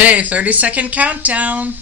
Okay, 30-second countdown.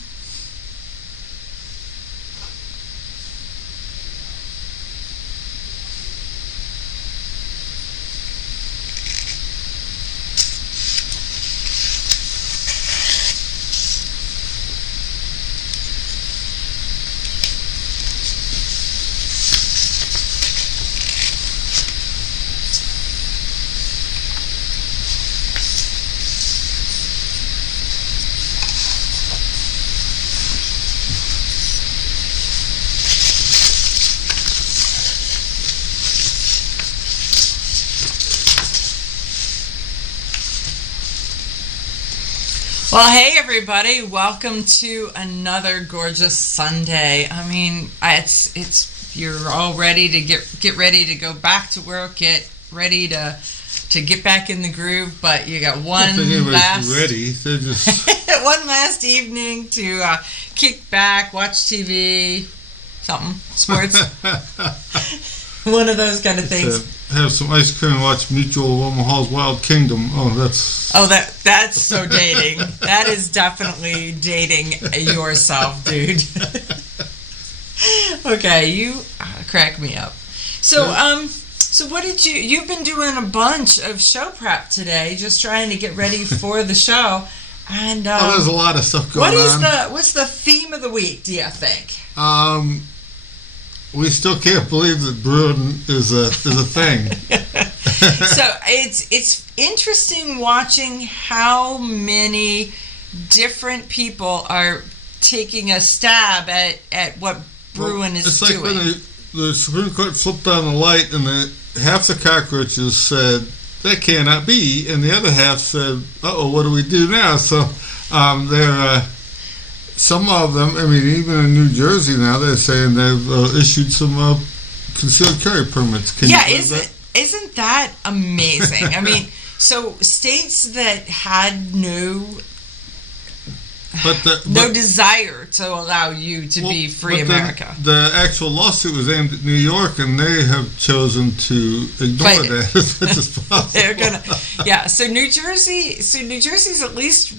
Well, hey everybody! Welcome to another gorgeous Sunday. I mean, it's you're all ready to get ready to go back to work, get ready to get back in the groove. But you got one last ready. They're just one last evening to kick back, watch TV, something sports, one of those kind of things. Have some ice cream and watch Mutual of Omaha's Wild Kingdom. That's so dating. That is definitely dating yourself, dude. Okay, you crack me up. So what did you've been doing a bunch of show prep today, just trying to get ready for the show. And there's a lot of stuff going on. What's the theme of the week, do you think? We still can't believe that Bruin is a thing. So it's interesting watching how many different people are taking a stab at what Bruin is doing. It's like when the Supreme Court flipped on the light and half the cockroaches said, that cannot be, and the other half said, uh-oh, what do we do now? So they're... Some of them, I mean, even in New Jersey now, they're saying they've issued some concealed carry permits. Isn't that amazing? I mean, so states that had no desire to allow you to be free America. The actual lawsuit was aimed at New York, and they have chosen to ignore that as much as possible. They're gonna, yeah. So New Jersey's at least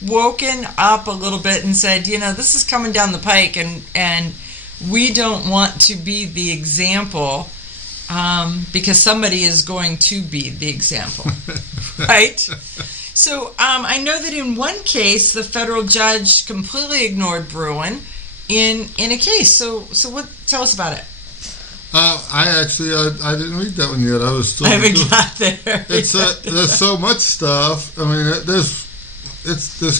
woken up a little bit and said, this is coming down the pike, and we don't want to be the example, because somebody is going to be the example. Right? So I know that in one case the federal judge completely ignored Bruin in a case. So tell us about it. I didn't read that one yet. I haven't got there. There's so much stuff. I mean, there's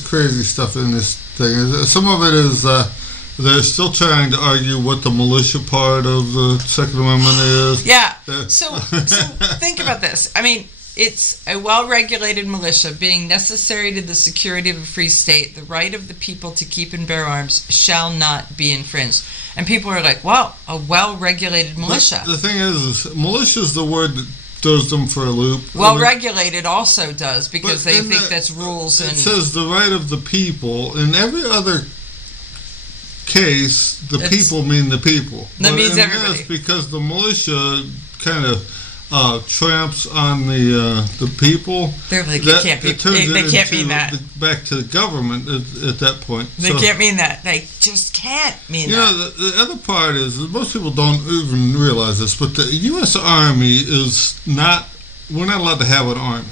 crazy stuff in this thing. Some of it is they're still trying to argue what the militia part of the Second Amendment is. Yeah. So think about this. I mean, it's a well-regulated militia being necessary to the security of a free state. The right of the people to keep and bear arms shall not be infringed. And people are like, wow, a well-regulated militia. But the thing is militia is the word that throws them for a loop. Well-regulated also does, because they think that's rules. It says the right of the people. In every other case, the people mean the people. That means everybody. Yes, because the militia kind of tramps on the people. They're like, they can't mean that. Back to the government at that point. They can't mean that. They just can't mean that. The other part is that most people don't even realize this, but the U.S. Army is not. We're not allowed to have an army.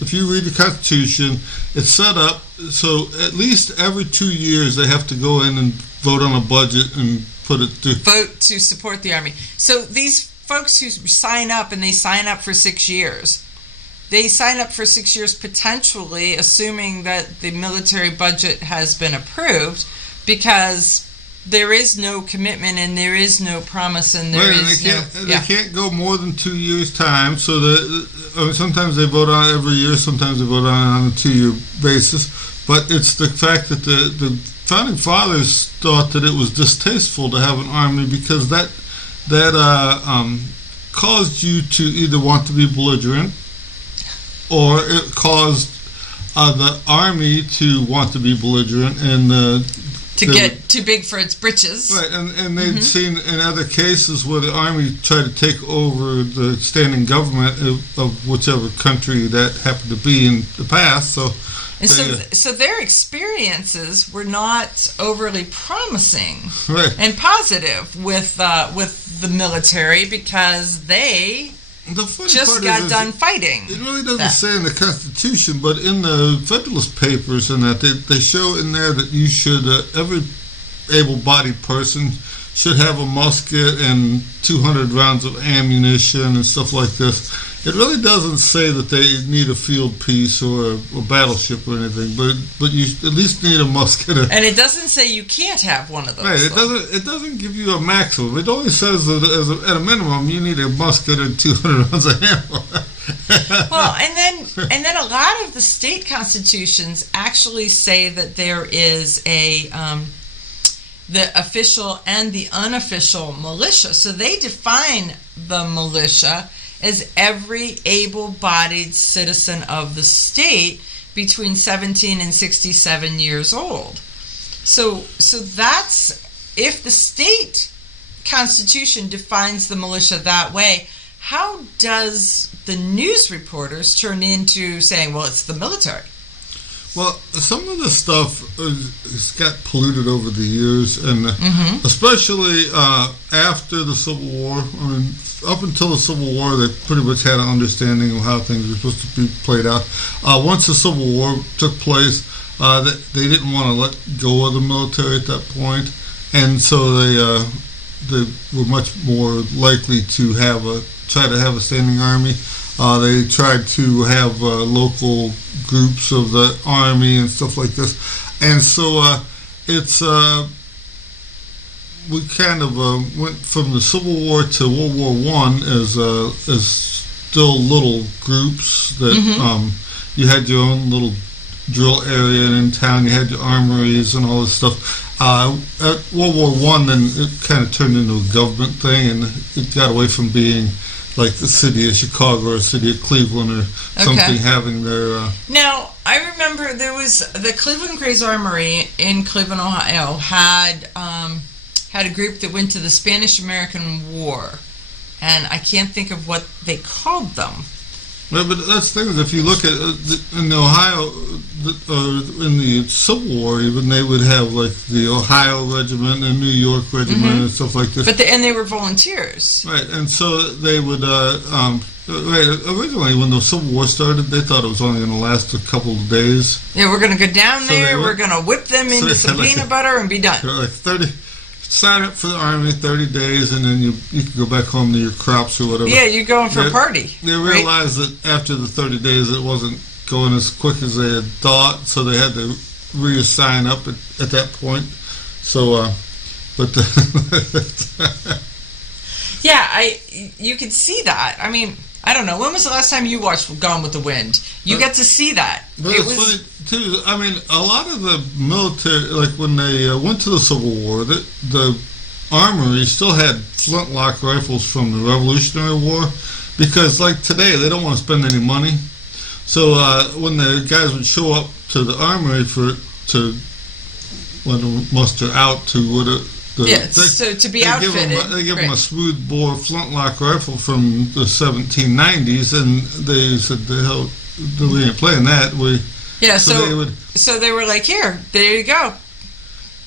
If you read the Constitution, it's set up so at least every 2 years they have to go in and vote on a budget and put it through. Vote to support the Army. So these folks who sign up, and they sign up for 6 years, they sign up for 6 years potentially assuming that the military budget has been approved, because there is no commitment and there is no promise, and they can't go more than 2 years time. So sometimes they vote on it every year, sometimes they vote on a 2-year basis. But it's the fact that the founding fathers thought that it was distasteful to have an army, because that caused you to either want to be belligerent, or it caused the army to want to be belligerent, and to get too big for its britches. Right, and they'd seen in other cases where the Army tried to take over the standing government of whichever country that happened to be in the past. So, and so their experiences were not overly promising and positive with the military, because they just got done fighting. It really doesn't say in the Constitution, but in the Federalist Papers and that, they show in there that you should, every able-bodied person should have a musket and 200 rounds of ammunition and stuff like this. It really doesn't say that they need a field piece or a battleship or anything, but you at least need a musket. And it doesn't say you can't have one of those. Right. It doesn't give you a maximum. It only says that at a minimum you need a musket and 200 rounds of ammo. Well, and then a lot of the state constitutions actually say that there is the official and the unofficial militia. So they define the militia as every able-bodied citizen of the state between 17 and 67 years old. So that's, if the state constitution defines the militia that way, how does the news reporters turn into saying, well, it's the military? Well, some of the stuff has got polluted over the years, and especially after the Civil War. I mean, up until the Civil War, they pretty much had an understanding of how things were supposed to be played out. Once the Civil War took place, they didn't want to let go of the military at that point, and so they were much more likely to try to have a standing army. They tried to have local groups of the army and stuff like this, and so it's we kind of went from the Civil War to World War I as still little groups that you had your own little drill area, and in town you had your armories and all this stuff. At World War I, then it kind of turned into a government thing, and it got away from being like the city of Chicago or the city of Cleveland or something having their... Now, I remember there was the Cleveland Grays Armory in Cleveland, Ohio, had a group that went to the Spanish-American War, and I can't think of what they called them. Well, but that's the thing, is if you look at in Ohio, in the Civil War even, they would have like the Ohio Regiment and New York Regiment and stuff like this. But they were volunteers. Right, and so they would, originally when the Civil War started, they thought it was only going to last a couple of days. Yeah, we're going to go down there, we're going to whip them into some peanut butter and be done. Like 30... Sign up for the Army 30 days, and then you can go back home to your crops or whatever. Yeah, you're going for a party. They realized that after the 30 days it wasn't going as quick as they had thought, so they had to reassign up at that point. So, yeah, you could see that. I mean, I don't know. When was the last time you watched Gone with the Wind? You got to see that. But it's funny, too. I mean, a lot of the military, like when they went to the Civil War, the armory still had flintlock rifles from the Revolutionary War, because, like today, they don't want to spend any money. So when the guys would show up to the armory to muster out to so to be outfitted. They give them a smooth-bore flintlock rifle from the 1790s, and they said, "The hell, we ain't playing that." So they were like, "Here, there you go.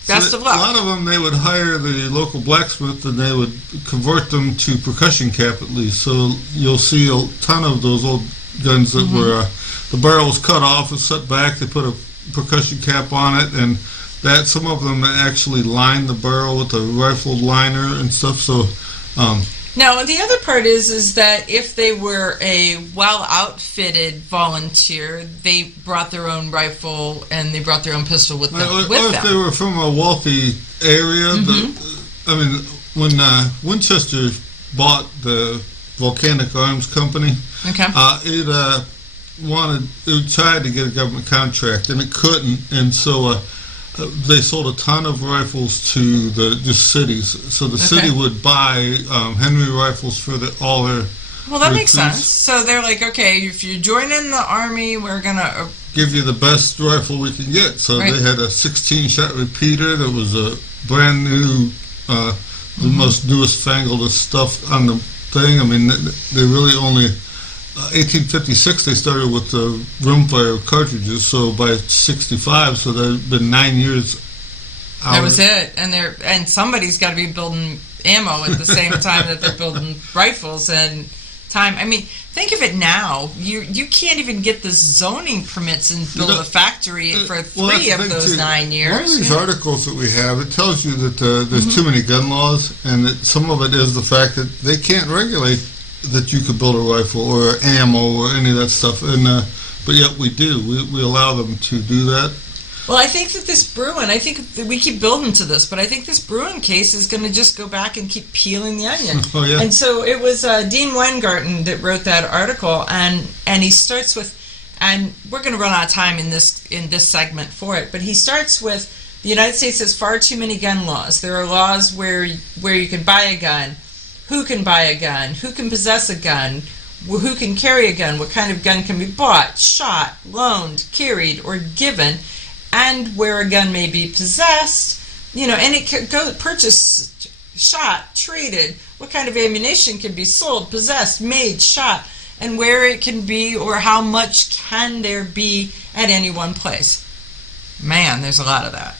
Best of luck." A lot of them, they would hire the local blacksmith, and they would convert them to percussion cap at least. So you'll see a ton of those old guns that were the barrel was cut off and set back. They put a percussion cap on it, and that some of them actually lined the barrel with a rifle liner and stuff. So now the other part is that if they were a well outfitted volunteer, they brought their own rifle and they brought their own pistol with them. Or if they were from a wealthy area, I mean, when Winchester bought the Volcanic Arms Company, it tried to get a government contract and it couldn't, and so they sold a ton of rifles to the just cities. So the city would buy Henry rifles for all their Well, that makes recruits. sense. So they're like, okay, if you join in the army, we're gonna. Give you the best rifle we can get. So Right. they had a 16-shot repeater that was a brand new, the most newest, fangled stuff on the thing. I mean, they really only 1856 they started with the rimfire cartridges. So by 65, so there's been 9 years. That was it, and somebody's got to be building ammo at the same time that they're building rifles and time. I mean, think of it now. You can't even get the zoning permits and build a factory for Well, that's 3 the of thing, those too. 9 years. One of these Yeah. articles that we have, it tells you that there's too many gun laws, and that some of it is the fact that they can't regulate that you could build a rifle or ammo or any of that stuff. And but yet we do. We allow them to do that. Well, I think that this Bruin, I think that we keep building to this, but I think this Bruin case is going to just go back and keep peeling the onion. Oh yeah. And so it was Dean Weingarten that wrote that article, and he starts with, and we're going to run out of time in this segment for it, but he starts with the United States has far too many gun laws. There are laws where you can buy a gun, who can buy a gun, who can possess a gun, who can carry a gun, what kind of gun can be bought, shot, loaned, carried, or given, and where a gun may be possessed, and it can go purchased, shot, traded, what kind of ammunition can be sold, possessed, made, shot, and where it can be or how much can there be at any one place. Man, there's a lot of that.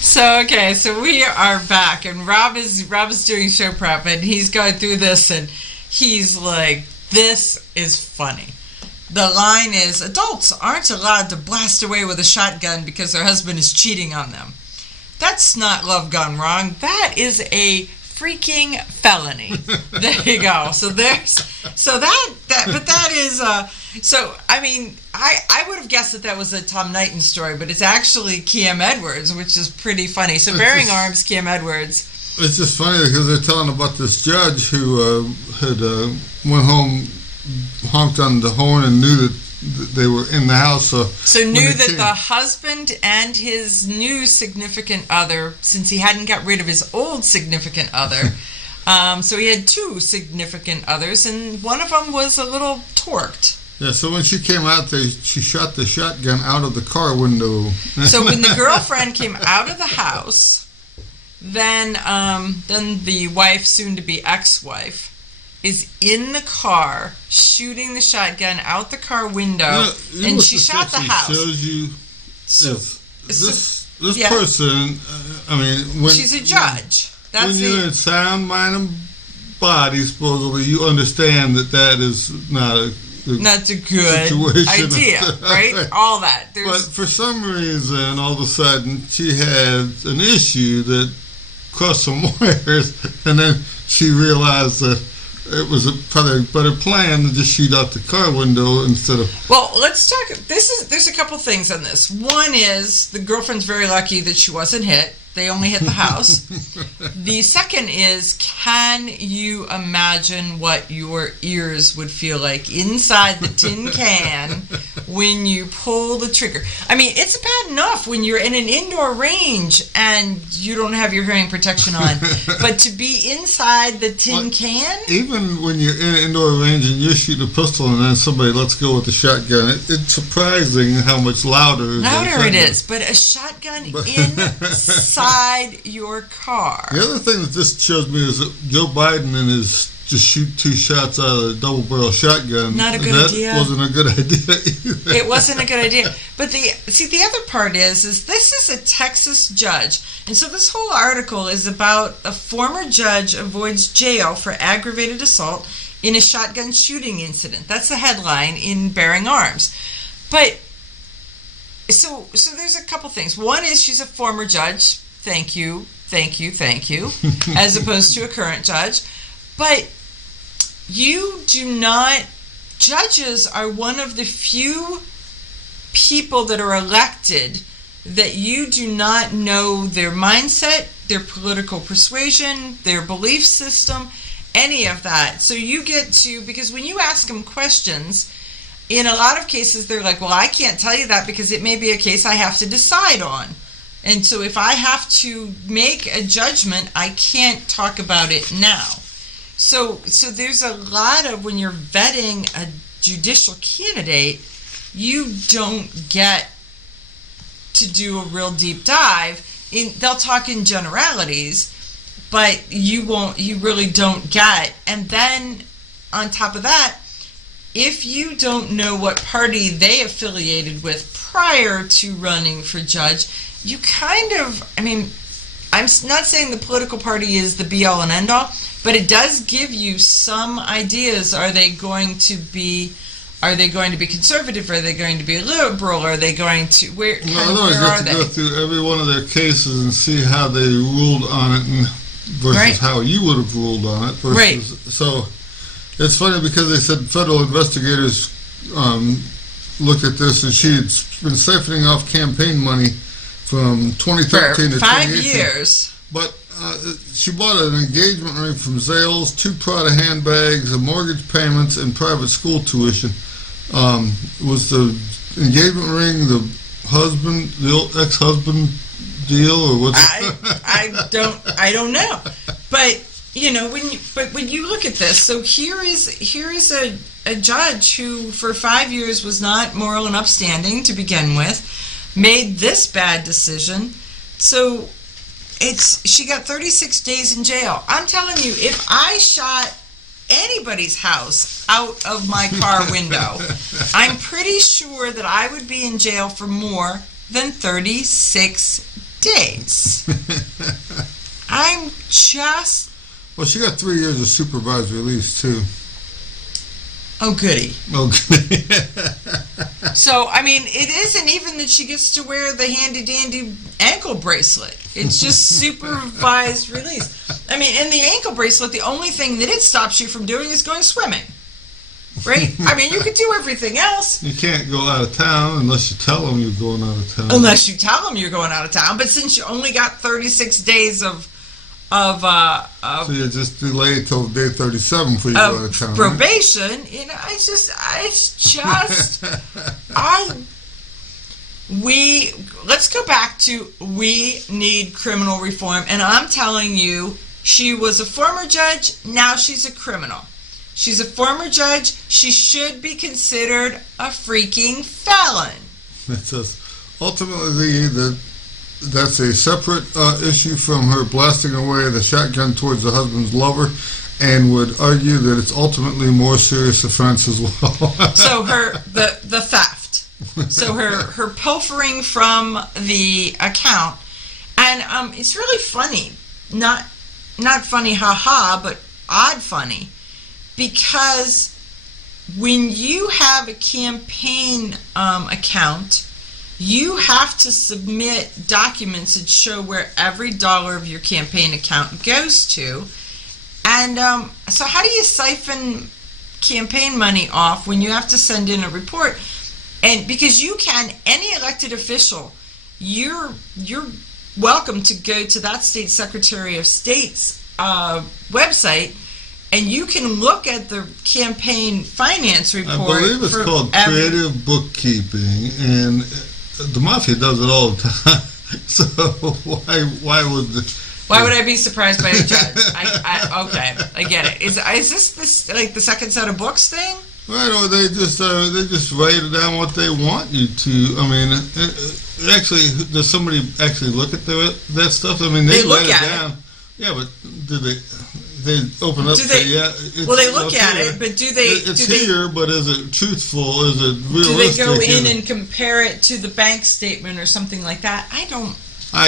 So okay, so we are back, and Rob is doing show prep, and he's going through this, and he's like, "This is funny." The line is, "Adults aren't allowed to blast away with a shotgun because their husband is cheating on them." That's not love gone wrong. That is a freaking felony. There you go. So that is so I mean I would have guessed that was a Tom Knighton story, but it's actually Kiem Edwards, which is pretty funny. So Bearing Arms, Kiem Edwards. It's just funny because they're telling about this judge who had went home, honked on the horn, and knew that they were in the house. So knew that the husband and his new significant other, since he hadn't got rid of his old significant other, so he had two significant others, and one of them was a little torqued. Yeah, so when she came out there, she shot the shotgun out of the car window. So when the girlfriend came out of the house, then the wife, soon to be ex-wife, is in the car shooting the shotgun out the car window, and she shot the house. Shows you this yeah. person. I mean, when she's a judge. When you're in sound mind and body, supposedly, you understand that is not a good idea, right? All that. But for some reason, all of a sudden, she had an issue that crossed some wires, and then she realized that it was probably a better plan to just shoot out the car window instead of... Well, let's talk... There's a couple things on this. One is the girlfriend's very lucky that she wasn't hit. They only hit the house. The second is, can you imagine what your ears would feel like inside the tin can when you pull the trigger? I mean, it's bad enough when you're in an indoor range and you don't have your hearing protection on, but to be inside the tin can? Even when you're in an indoor range and you're shooting a pistol and then somebody lets go with the shotgun, it's surprising how much louder it is. But a shotgun inside your car. The other thing that this shows me is that Joe Biden and his just shoot two shots out of a double-barrel shotgun. Not a good idea. That wasn't a good idea either. It wasn't a good idea. But the other part is this is a Texas judge. And so this whole article is about a former judge avoids jail for aggravated assault in a shotgun shooting incident. That's the headline in Bearing Arms. But so there's a couple things. One is she's a former judge. Thank you, as opposed to a current judge. But judges are one of the few people that are elected that you do not know their mindset, their political persuasion, their belief system, any of that. So you get to, because when you ask them questions, in a lot of cases they're like, well, I can't tell you that because it may be a case I have to decide on. And so if I have to make a judgment, I can't talk about it now. So there's a lot of, when you're vetting a judicial candidate, you don't get to do a real deep dive. They'll talk in generalities, but you really don't get. And then on top of that, if you don't know what party they affiliated with prior to running for judge, you kind of, I mean, I'm not saying the political party is the be-all and end-all, but it does give you some ideas. Are they going to be conservative? Are they going to be liberal? Are they going to, where are they? You have to go through every one of their cases and see how they ruled on it versus how you would have ruled on it. So it's funny because they said federal investigators looked at this, and she had been siphoning off campaign money from 2013 to 2018. 5 years. But she bought an engagement ring from Zales, 2 Prada handbags, a mortgage payments, and private school tuition. Was the engagement ring the ex-husband deal, or was it? I don't know. But when you look at this, so here is a judge who for 5 years was not moral and upstanding to begin with, made this bad decision. So she got 36 days in jail. I'm telling you, if I shot anybody's house out of my car window, I'm pretty sure that I would be in jail for more than 36 days. I'm just... Well, she got 3 years of supervised release, too. Oh, goody. Okay. So, I mean, it isn't even that she gets to wear the handy-dandy ankle bracelet. It's just supervised release. I mean, in the ankle bracelet, the only thing that it stops you from doing is going swimming. Right? I mean, you could do everything else. You can't go out of town unless you tell them you're going out of town. Unless you tell them you're going out of town. But since you only got 36 days of so you just delay till day 37 before you go out of town. Probation, right? you know, let's go back to we need criminal reform. And I'm telling you, she was a former judge, now she's a criminal. She's a former judge, she should be considered a freaking felon. It says, ultimately, that's a separate issue from her blasting away the shotgun towards the husband's lover, and would argue that it's ultimately a more serious offense as well. So the theft. So her pilfering from the account, and it's really funny, not funny, haha, but odd funny, because when you have a campaign account, you have to submit documents that show where every dollar of your campaign account goes to. And so how do you siphon campaign money off when you have to send in a report? And because you can, any elected official, you're welcome to go to that state Secretary of State's website, and you can look at the campaign finance report. I believe it's called creative bookkeeping, and the mafia does it all the time. So why would I be surprised by a judge? Okay, I get it. Is this like the second set of books thing? Right, or they just write down what they want you to. I mean, actually, does somebody actually look at that stuff? I mean, they look write it at down. Yeah, but do they? They open up. Well, they look at it, but do they? It's here, but is it truthful? Is it realistic? Do they go in and compare it to the bank statement or something like that? I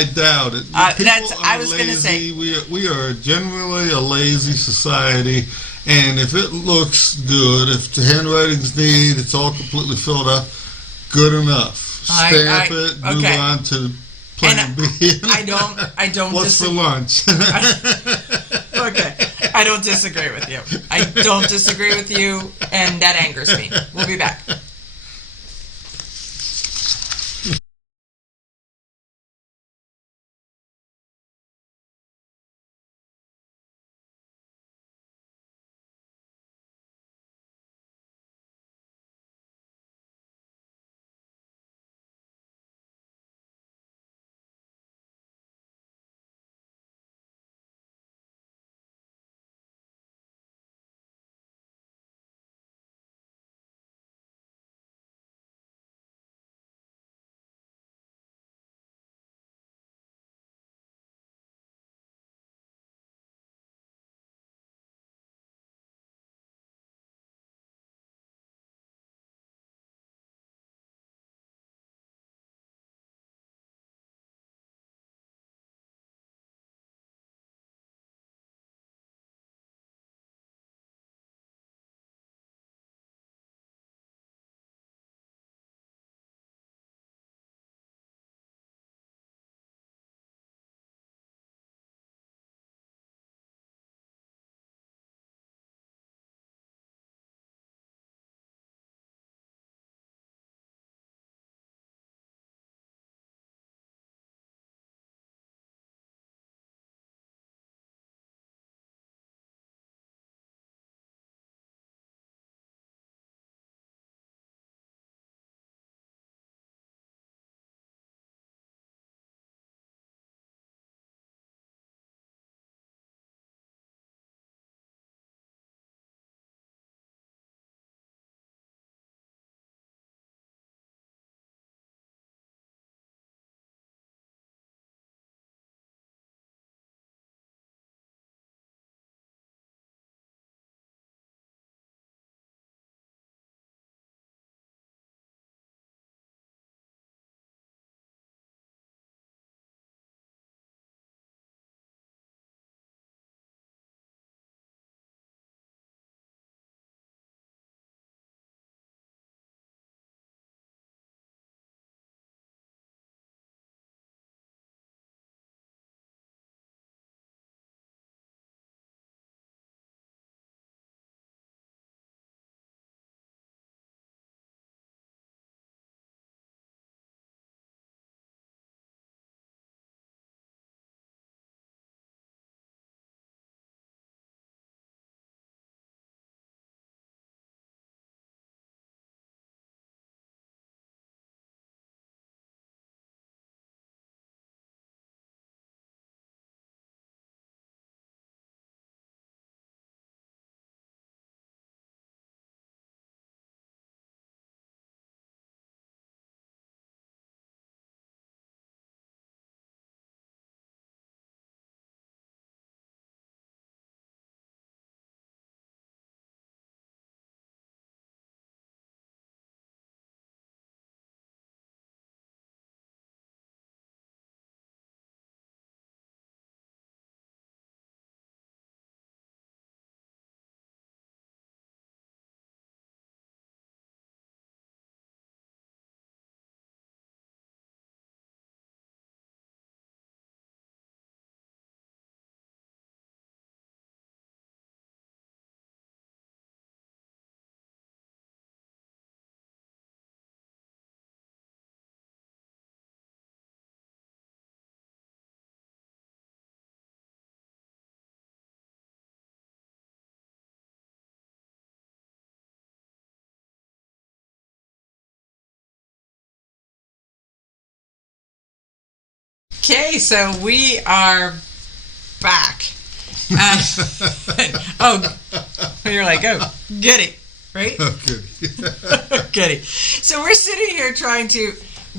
doubt it. I was going to say we are generally a lazy society, and if it looks good, if the handwriting's neat, it's all completely filled out, good enough. Stamp it. Move on to plan B. I don't. What's for lunch? Okay, I don't disagree with you. I don't disagree with you, and that angers me. We'll be back. Okay, so we are back. You're like, oh, giddy, right? Oh, good. Giddy. So we're sitting here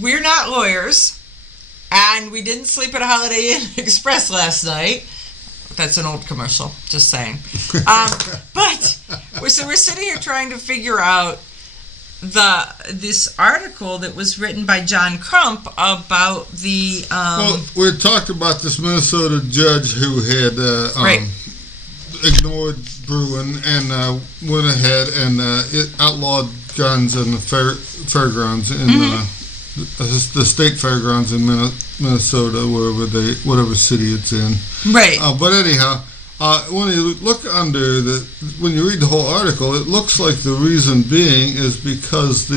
we're not lawyers, and we didn't sleep at a Holiday Inn Express last night. That's an old commercial, just saying. But we're sitting here trying to figure out this article that was written by John Crump about the. Well, we had talked about this Minnesota judge who had ignored Bruen and went ahead and it outlawed guns in the fairgrounds in the state fairgrounds in Minnesota, whatever city it's in. Right. But anyhow, when you look when you read the whole article, it looks like the reason being is because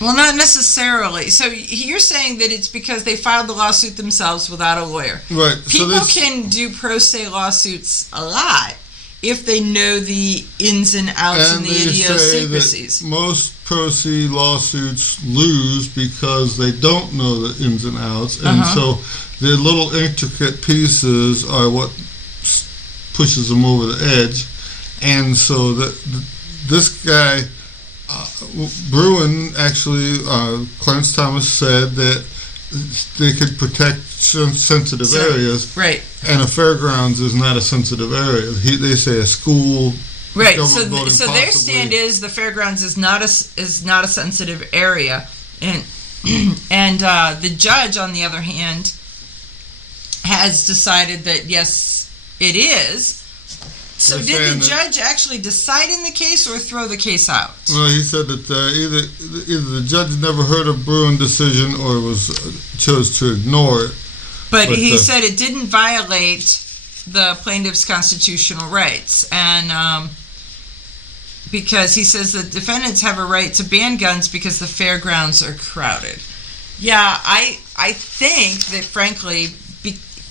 well, not necessarily. So you're saying that it's because they filed the lawsuit themselves without a lawyer. Right. People can do pro se lawsuits a lot if they know the ins and outs and the idiosyncrasies. Most pro se lawsuits lose because they don't know the ins and outs, and so the little intricate pieces are what pushes them over the edge. And so this guy, Bruen, actually, Clarence Thomas said that they could protect sensitive areas. Right. And a fairgrounds is not a sensitive area. They say a school. Right. So their stand is the fairgrounds is not a sensitive area, and the judge, on the other hand, has decided that yes, it is. So did the judge actually decide in the case or throw the case out? Well, he said that either the judge never heard of Bruen decision or chose to ignore it. But he said it didn't violate the plaintiff's constitutional rights, and because he says that defendants have a right to ban guns because the fairgrounds are crowded. Yeah, I think that frankly,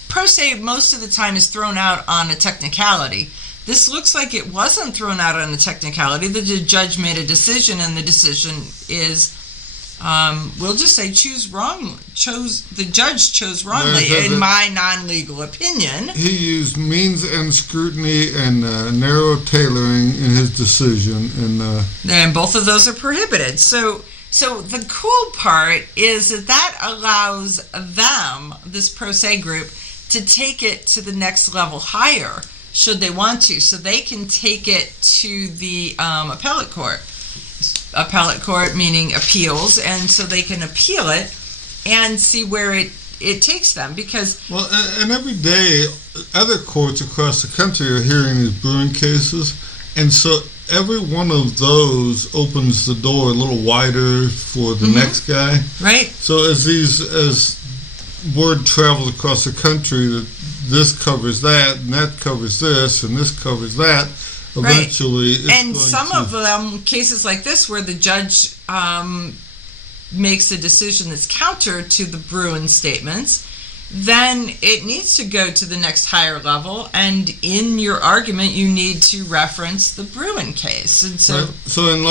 pro se most of the time is thrown out on a technicality. This looks like it wasn't thrown out on a technicality. The judge made a decision, and the decision is, we'll just say, the judge chose wrongly, in my non-legal opinion. He used means and scrutiny and narrow tailoring in his decision, and both of those are prohibited. So the cool part is that allows them, this pro se group, to take it to the next level higher, should they want to. So they can take it to the appellate court. Appellate court meaning appeals, and so they can appeal it and see where it takes them. Because and every day other courts across the country are hearing these Bruen cases, and so every one of those opens the door a little wider for the next guy. Right. So as word travels across the country that this covers that, and that covers this, and this covers that, eventually it's and going some of them, cases like this where the judge makes a decision that's counter to the Bruen statements, then it needs to go to the next higher level, and in your argument you need to reference the Bruen case. And so in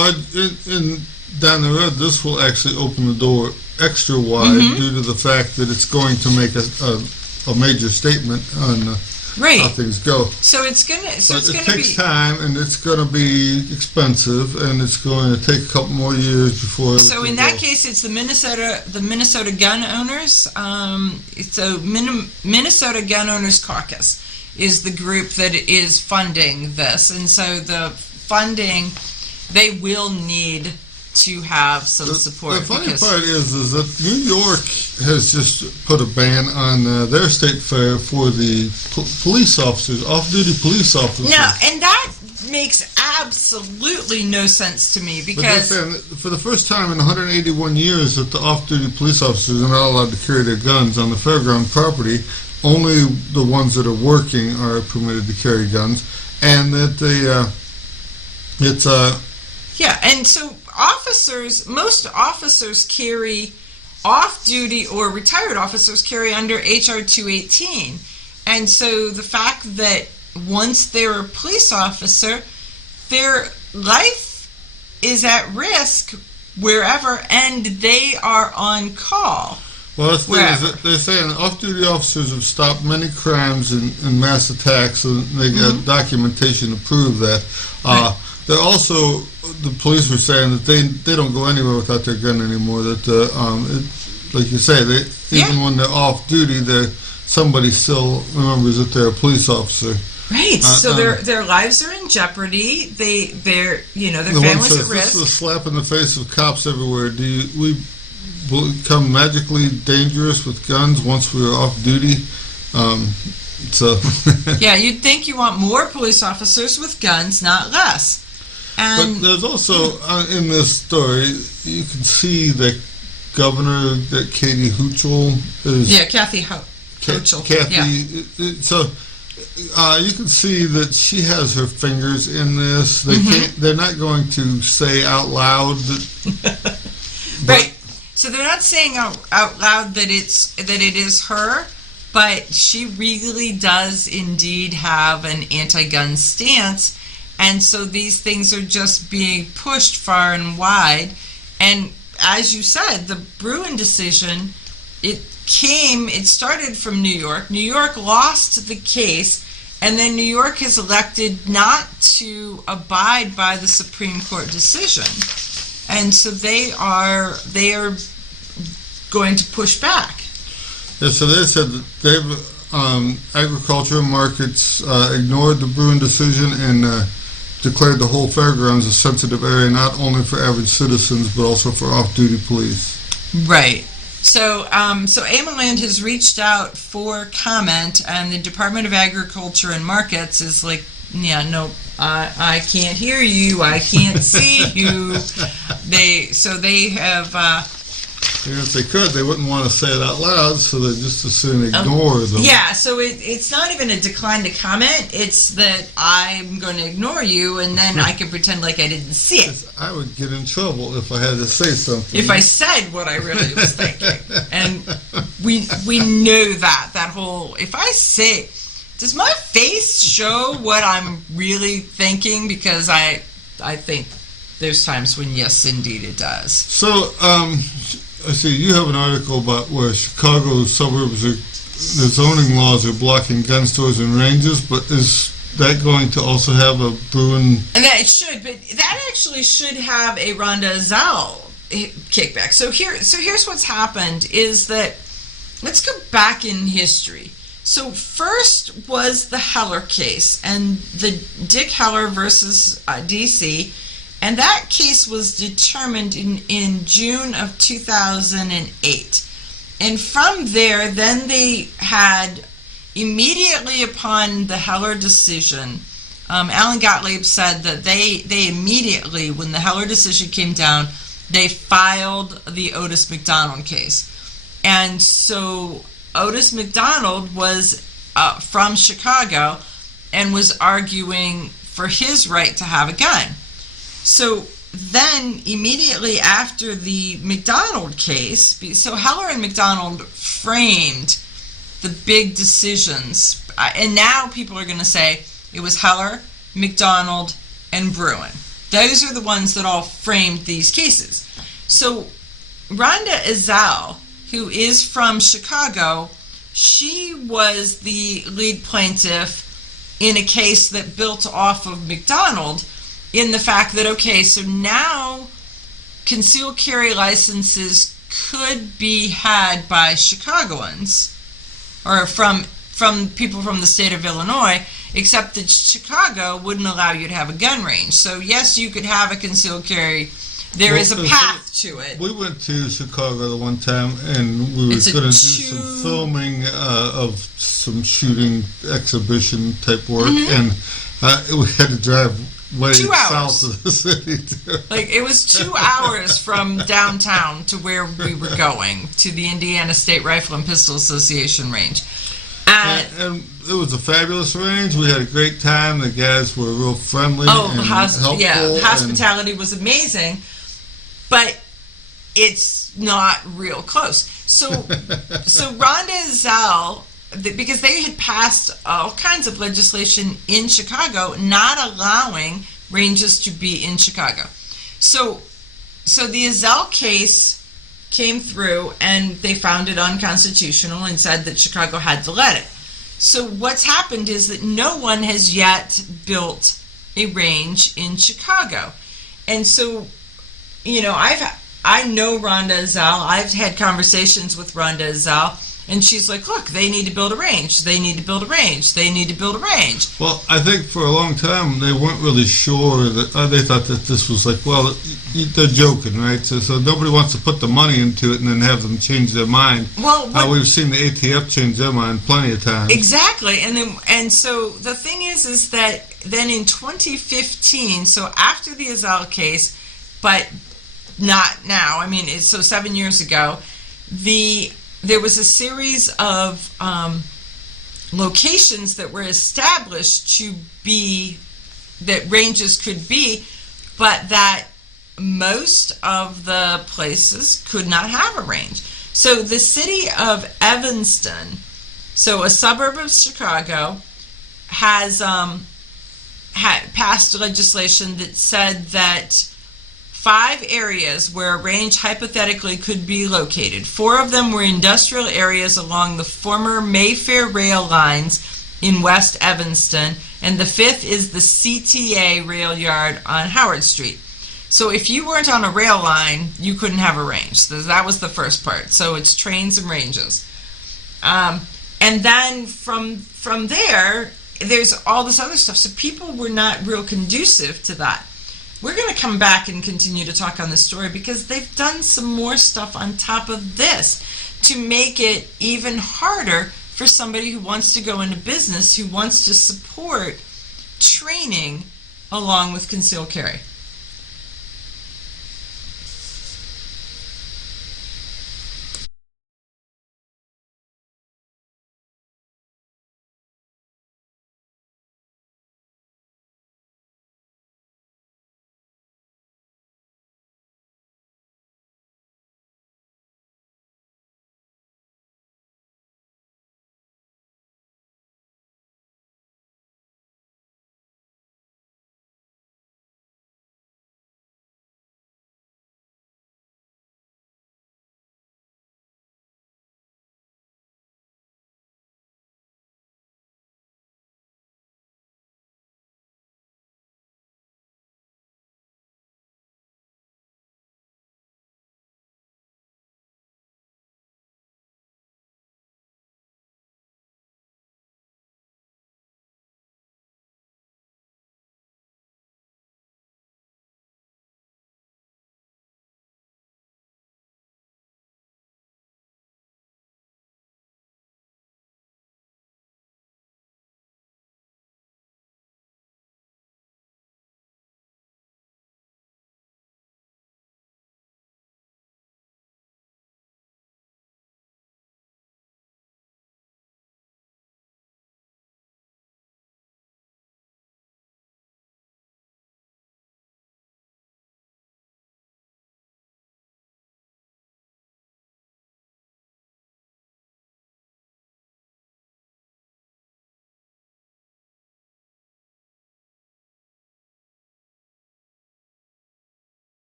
down the road, this will actually open the door extra wide due to the fact that it's going to make a major statement on how things go. So it takes time, and it's going to be expensive, and it's going to take a couple more years before. So in that case, it's the Minnesota Gun Owners. Minnesota Gun Owners Caucus is the group that is funding this, and so the funding, they will need to have some support. The funny part is that New York has just put a ban on their state fair for the police officers, off-duty police officers. No, and that makes absolutely no sense to me, because for the first time in 181 years that the off-duty police officers are not allowed to carry their guns on the fairground property. Only the ones that are working are permitted to carry guns, and that and so most officers carry, off-duty or retired officers carry under HR 218. And so the fact that once they're a police officer, their life is at risk wherever, and they are on call. Well, the thing is wherever. that they're saying off-duty officers have stopped many crimes and mass attacks, and they got documentation to prove that. Right. They're also, the police were saying that they don't go anywhere without their gun anymore. That like you say, even when they're off duty, somebody still remembers that they're a police officer. Right. So their lives are in jeopardy. Their The one families says, at "This is a risk. slap in the face of cops everywhere. We become magically dangerous with guns once we're off duty?" So. Yeah, you'd think you want more police officers with guns, not less. But And there's also, in this story, you can see that Governor, that Katie Hochul is... yeah, Kathy Hochul. Kathy, Yeah. so you can see that she has her fingers in this. They they're not going to say out loud that... Right. So they're not saying out loud that it is her, but she really does indeed have an anti-gun stance. And so these things are just being pushed far and wide. And as you said, the Bruen decision, it started from New York. New York lost the case, and then New York has elected not to abide by the Supreme Court decision. And so they are going to push back. Yeah, so they said that agriculture markets ignored the Bruen decision and declared the whole fairgrounds a sensitive area, not only for average citizens but also for off-duty police. Right. So Amaland has reached out for comment, and the Department of Agriculture and Markets is like, yeah, no, I can't hear you, I can't see you. They have. Even if they could, they wouldn't want to say it out loud, so they just as soon ignore them. Yeah, so it's not even a decline to comment. It's that I'm going to ignore you, and then I can pretend like I didn't see it. I would get in trouble if I had to say something. If I said what I really was thinking. And we know that whole, if I say, does my face show what I'm really thinking? Because I think there's times when, yes, indeed it does. So, I see you have an article about where Chicago's suburbs the zoning laws are blocking gun stores and ranges, but is that going to also have a Bruen? And that it should, but that actually should have a Rhonda Zell kickback. So here's what's happened is that, let's go back in history. So first was the Heller case and the Dick Heller versus DC. And that case was determined in June of 2008. And from there, then they had, immediately upon the Heller decision, Alan Gottlieb said that they immediately, when the Heller decision came down, they filed the Otis McDonald case. And so Otis McDonald was from Chicago and was arguing for his right to have a gun. So then, immediately after the McDonald case, so Heller and McDonald framed the big decisions, and now people are going to say it was Heller, McDonald, and Bruen. Those are the ones that all framed these cases. So Rhonda Ezell, who is from Chicago, she was the lead plaintiff in a case that built off of McDonald, in the fact that, okay, so now concealed carry licenses could be had by Chicagoans, or from people from the state of Illinois, except that Chicago wouldn't allow you to have a gun range. So yes, you could have a concealed carry. There is a path to it. We went to Chicago the one time, and we were going to do some filming of some shooting exhibition type work, and we had to drive way 2 hours south of the city. Like, it was 2 hours from downtown to where we were going, to the Indiana State Rifle and Pistol Association range. And it was a fabulous range. We had a great time. The guys were real friendly and helpful. Yeah, the hospitality was amazing, but it's not real close. So Rhonda Ezell, because they had passed all kinds of legislation in Chicago not allowing ranges to be in Chicago. So the Ezell case came through and they found it unconstitutional and said that Chicago had to let it. So what's happened is that no one has yet built a range in Chicago. And so, I know Rhonda Ezell. I've had conversations with Rhonda Ezell, and she's like, look, they need to build a range. They need to build a range. They need to build a range. Well, I think for a long time they weren't really sure that they thought that this was like, well, they're joking, right? So nobody wants to put the money into it and then have them change their mind. Well, we've seen the ATF change their mind plenty of times. Exactly, and so the thing is that then in 2015, so after the Ezell case, but not now. I mean, so 7 years ago, there was a series of locations that were established to be that ranges could be, but that most of the places could not have a range. So the city of Evanston, so a suburb of Chicago, has had passed legislation that said that 5 areas where a range hypothetically could be located. 4 of them were industrial areas along the former Mayfair rail lines in West Evanston, and the 5th is the CTA rail yard on Howard Street. So if you weren't on a rail line, you couldn't have a range. So that was the first part. So it's trains and ranges. And then from there, there's all this other stuff. So people were not real conducive to that. We're going to come back and continue to talk on this story because they've done some more stuff on top of this to make it even harder for somebody who wants to go into business, who wants to support training along with concealed carry.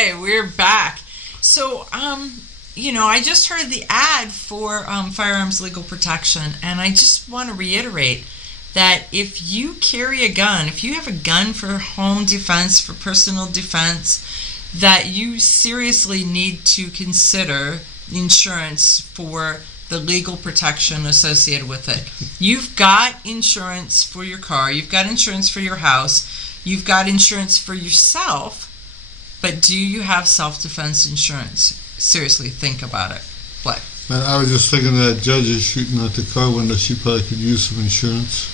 Okay, we're back. So, I just heard the ad for firearms legal protection, and I just want to reiterate that if you carry a gun, if you have a gun for home defense, for personal defense, that you seriously need to consider insurance for the legal protection associated with it. You've got insurance for your car, you've got insurance for your house, you've got insurance for yourself, but do you have self-defense insurance? Seriously, think about it. What? Man, I was just thinking that judge is shooting out the car window. She probably could use some insurance.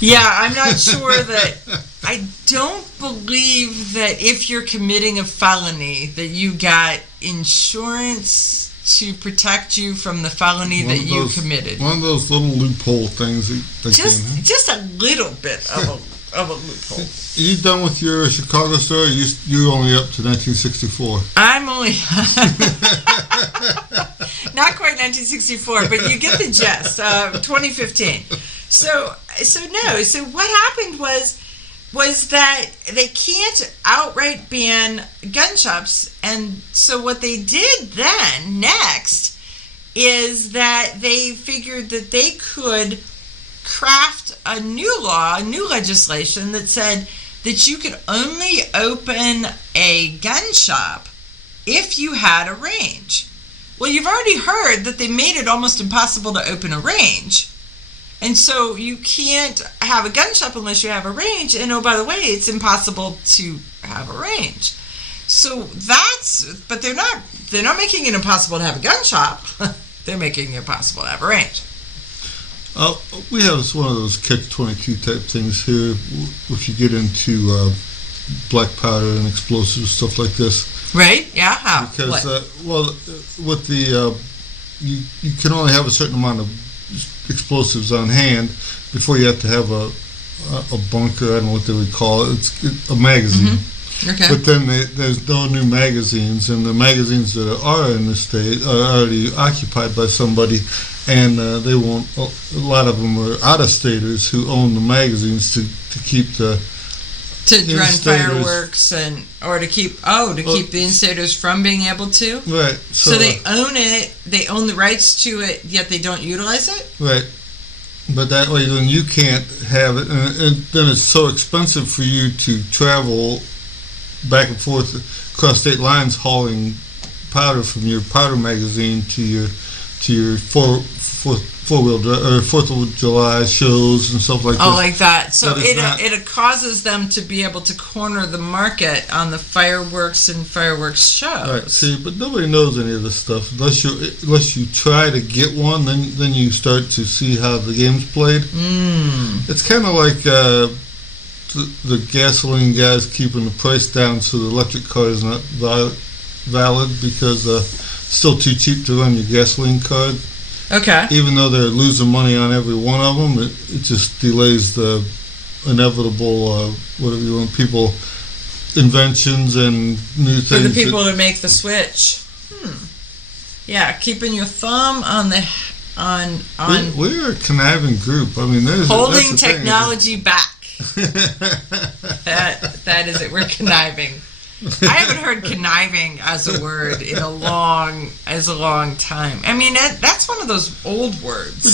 Yeah, I'm not sure that. I don't believe that if you're committing a felony that you got insurance to protect you from the felony that you committed. One of those little loophole things. Just a little bit of a loophole. Are you done with your Chicago story? You're only up to 1964. I'm only not quite 1964, but you get the gist. 2015. So what happened was that they can't outright ban gun shops, and so what they did then next is that they figured that they could craft a new law, a new legislation that said that you could only open a gun shop if you had a range. Well, you've already heard that they made it almost impossible to open a range. And so you can't have a gun shop unless you have a range. And oh, by the way, it's impossible to have a range. So but they're not making it impossible to have a gun shop. They're making it impossible to have a range. We have one of those catch-22 type things here. If you get into black powder and explosives, stuff like this. Right? Yeah. How? Because with the you can only have a certain amount of explosives on hand before you have to have a bunker. I don't know what they would call it. It's a magazine. Mm-hmm. Okay. But then there's no new magazines, and the magazines that are in the state are already occupied by somebody, and they won't. A lot of them are out-of-staters who own the magazines to keep the run fireworks or to keep the instators from being able to. Right. So they own it. They own the rights to it, yet they don't utilize it. Right. But that way, then you can't have it, and then it's so expensive for you to travel back and forth across state lines hauling powder from your powder magazine to your four-wheel drive or 4th of July shows and stuff like that. Oh, like that. So it causes them to be able to corner the market on the fireworks and fireworks shows. Right. See, but nobody knows any of this stuff unless you try to get one. Then you start to see how the game's played. It's kind of like the gasoline guys keeping the price down so the electric car is not valid because it's still too cheap to run your gasoline card. Okay. Even though they're losing money on every one of them, it just delays the inevitable, people, inventions and new things. For the people to make the switch. Yeah, keeping your thumb on the We're a conniving group. I mean, holding technology back. That is it. We're conniving. I haven't heard conniving as a word in a long time. I mean, that's one of those old words. But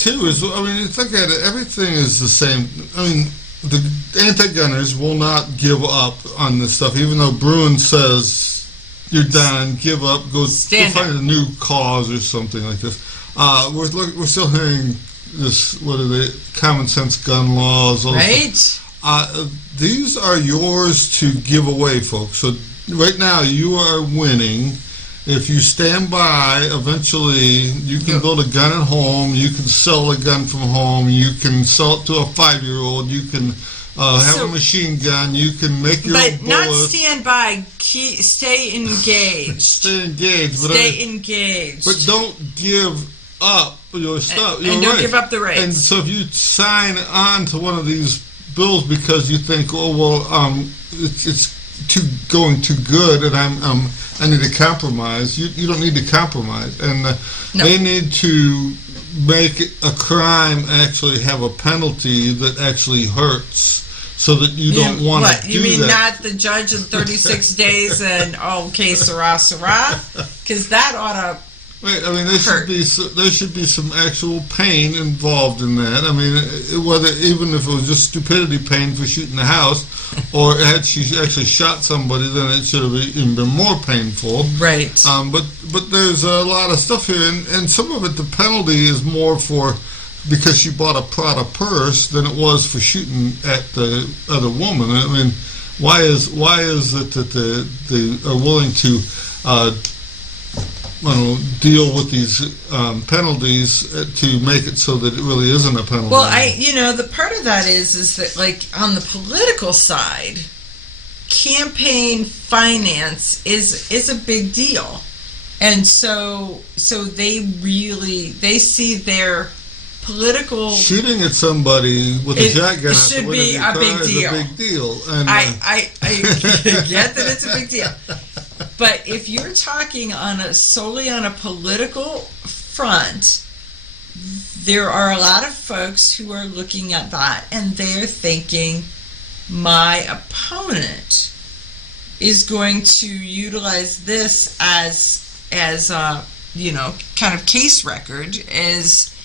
too, think at it, everything is the same. I mean, the anti-gunners will not give up on this stuff, even though Bruin says, you're done, give up, go find a new cause or something like this. We're still hearing this, common sense gun laws. Right. These are yours to give away, folks. So right now you are winning. If you stand by, eventually you can build a gun at home. You can sell a gun from home. You can sell it to a 5-year-old. You can have a machine gun. You can make your own bullets. But not stand by. Stay engaged. Stay engaged. Stay engaged. But don't give up your stuff. And don't give up the rights. And so if you sign on to one of these bills because you think, it's going too good, and I need to compromise. You don't need to compromise, and they need to make a crime actually have a penalty that actually hurts, so that you don't want to do You mean that. not the judge in 36 days and, okay, Sarah, because that ought to. Right. I mean, there should be some actual pain involved in that. I mean, whether even if it was just stupidity pain for shooting the house, or had she actually shot somebody, then it should have even been more painful. Right. But there's a lot of stuff here, and some of it, the penalty is more for because she bought a Prada purse than it was for shooting at the other woman. I mean, why is it that they are willing to deal with these penalties to make it so that it really isn't a penalty? Well, the part of that is that, like, on the political side, campaign finance is a big deal, and so they see their political shooting at somebody with a shotgun should be a big deal. And I get that it's a big deal. But if you're talking solely on a political front, there are a lot of folks who are looking at that and they're thinking, my opponent is going to utilize this as kind of case record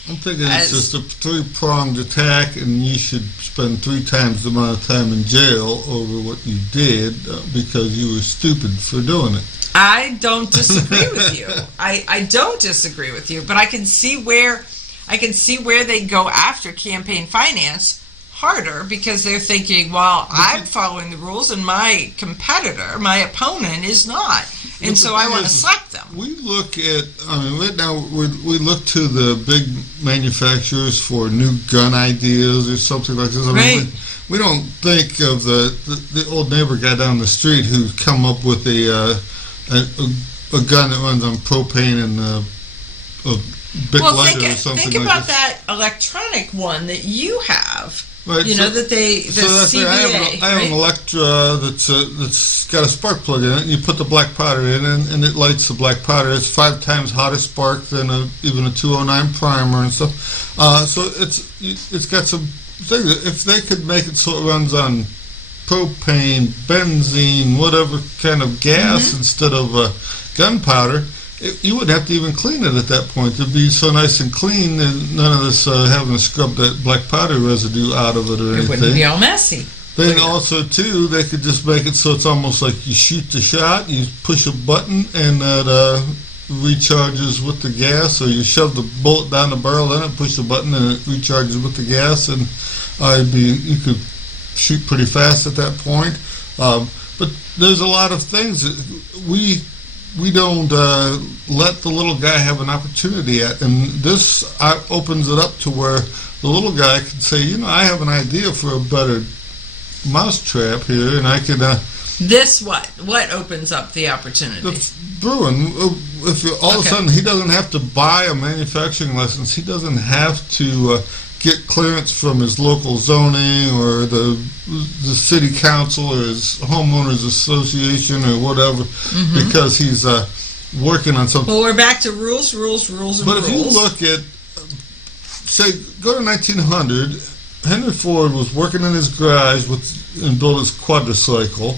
I'm thinking it's just a three-pronged attack, and you should spend 3 times the amount of time in jail over what you did because you were stupid for doing it. I don't disagree with you. I don't disagree with you, but I can see where they go after campaign finance harder because they're thinking, well, I'm following the rules and my competitor, my opponent, is not. And so I want to slap them. We look at, right now we look to the big manufacturers for new gun ideas or something like this. Right. We don't think of the old neighbor guy down the street who's come up with a gun that runs on propane and a big lighter or something like that. Think about that electronic one that you have. Right, CBA. I have an Electra that's got a spark plug in it, and you put the black powder in, and it lights the black powder. It's 5 times hotter spark than even a 209 primer and stuff. So it's got some things. If they could make it so it runs on propane, benzene, whatever kind of gas instead of gunpowder, you wouldn't have to even clean it at that point. It'd be so nice and clean, and none of this having to scrub that black powder residue out of it or anything. It wouldn't be all messy. Then also, too, they could just make it so it's almost like you shoot the shot, you push a button, and that recharges with the gas, or you shove the bullet down the barrel, then it push the button, and it recharges with the gas, and you could shoot pretty fast at that point. But there's a lot of things that we don't let the little guy have an opportunity at, and this opens it up to where the little guy can say, I have an idea for a better mousetrap here, and I can. What opens up the opportunity? The brewing. If all of a sudden he doesn't have to buy a manufacturing license, he doesn't have to get clearance from his local zoning or the city council or his homeowners association or whatever, because he's working on something. Well, we're back to rules, and rules. But if you look at, say, go to 1900, Henry Ford was working in his garage and built his quadricycle.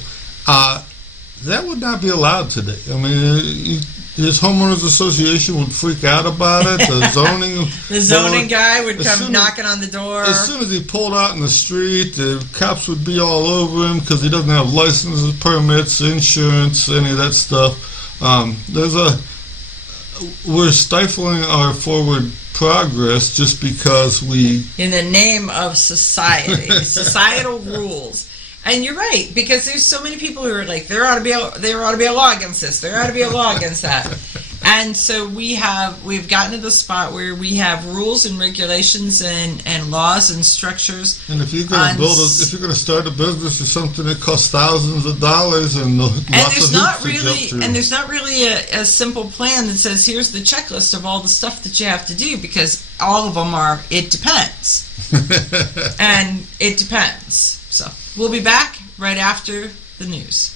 That would not be allowed today. I mean, his homeowners association would freak out about it. The zoning guy would come knocking on the door. As soon as he pulled out in the street, the cops would be all over him because he doesn't have licenses, permits, insurance, any of that stuff. We're stifling our forward progress just because in the name of society, societal rules. And you're right, because there's so many people who are like, there ought to be a law against this, there ought to be a law against that. And so we've gotten to the spot where we have rules and regulations and laws and structures. And if you're going to start a business or something that costs thousands of dollars and lots of hoops to jump through. And there's not really a simple plan that says, here's the checklist of all the stuff that you have to do, because all of them are, it depends. And it depends. So we'll be back right after the news.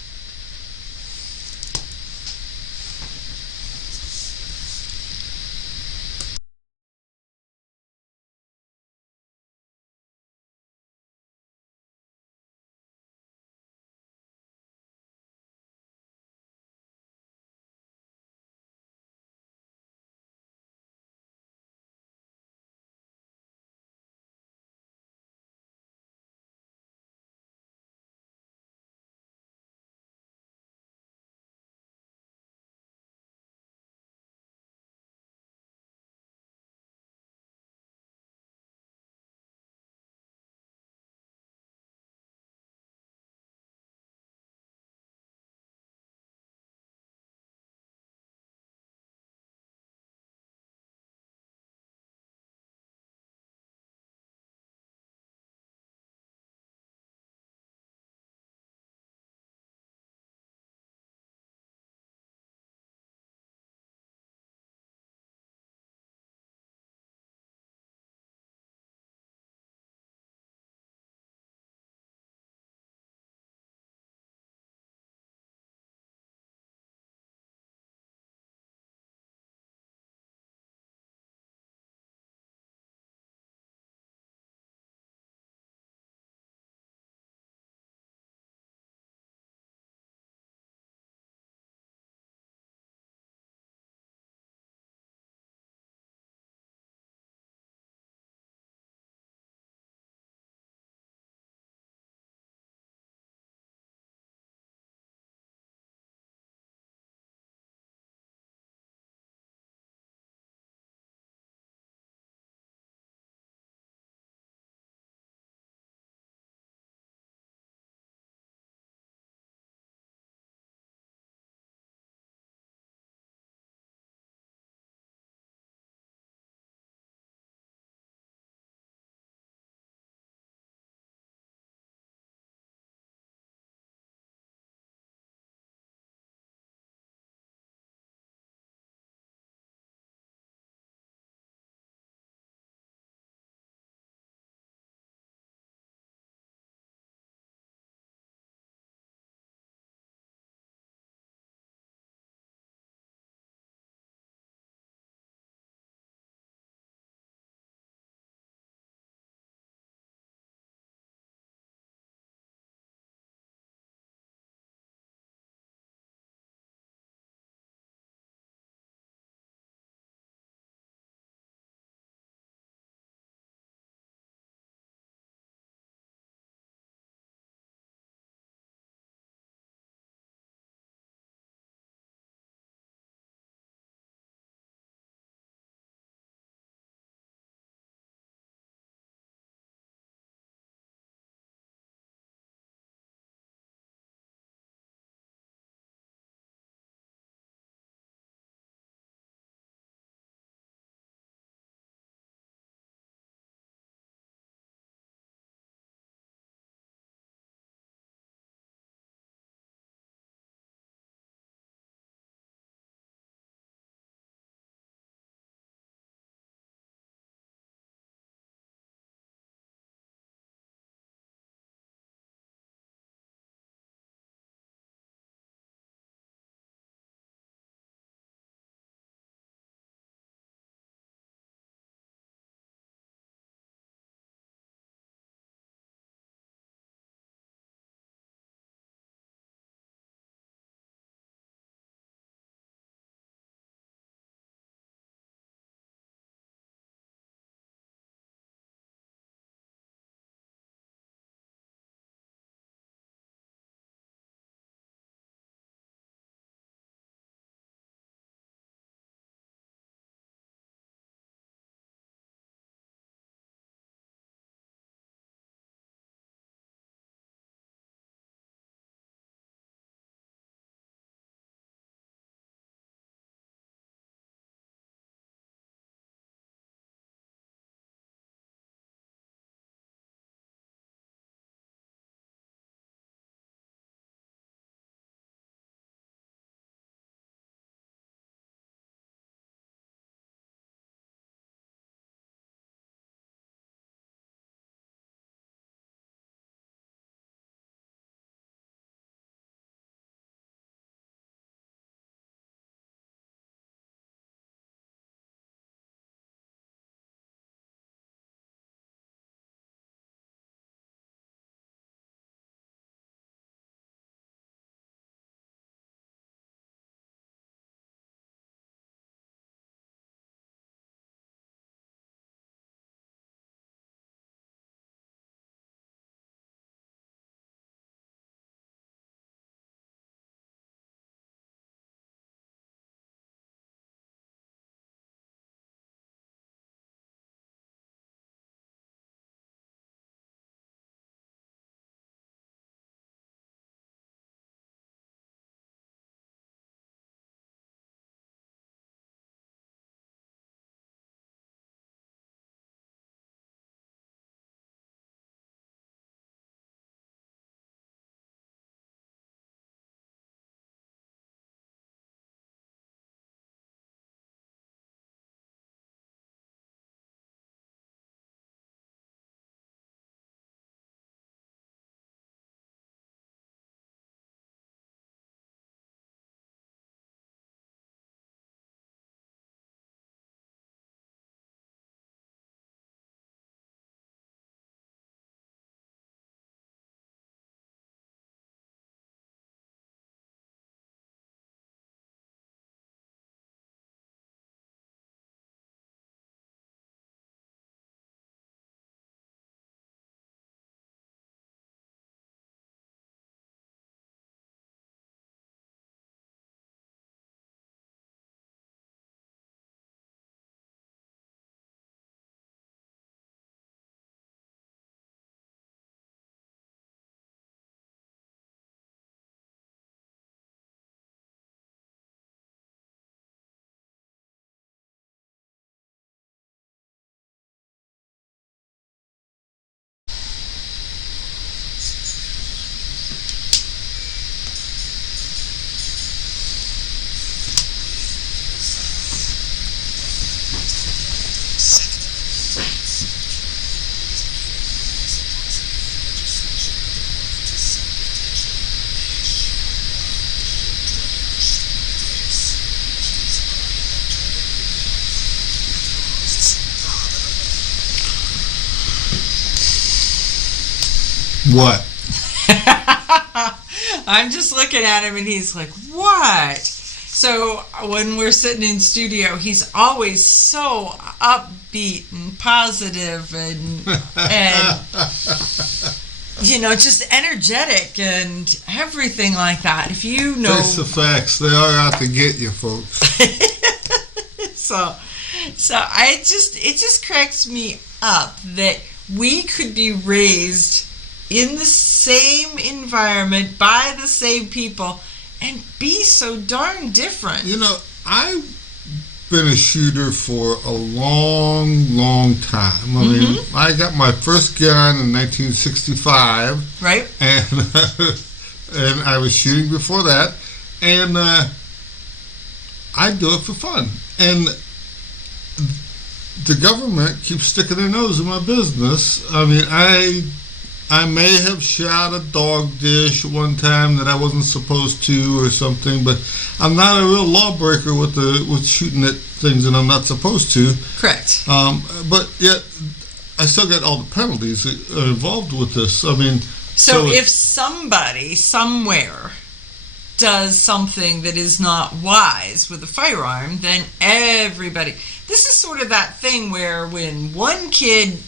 What? I'm just looking at him and he's like, what? So when we're sitting in studio, he's always so upbeat and positive and just energetic and everything like that. If you know, Face the facts, they are out to get you, folks. so it just cracks me up that we could be raised in the same environment by the same people and be so darn different. I've been a shooter for a long time. I mean, I got my first gun in 1965. Right. And and I was shooting before that. And I do it for fun. And the government keeps sticking their nose in my business. I mean, I may have shot a dog dish one time that I wasn't supposed to or something, but I'm not a real lawbreaker with shooting at things that I'm not supposed to. Correct. But yet, I still get all the penalties that are involved with this. I mean, so if somebody somewhere does something that is not wise with a firearm, then everybody. This is sort of that thing where when one kid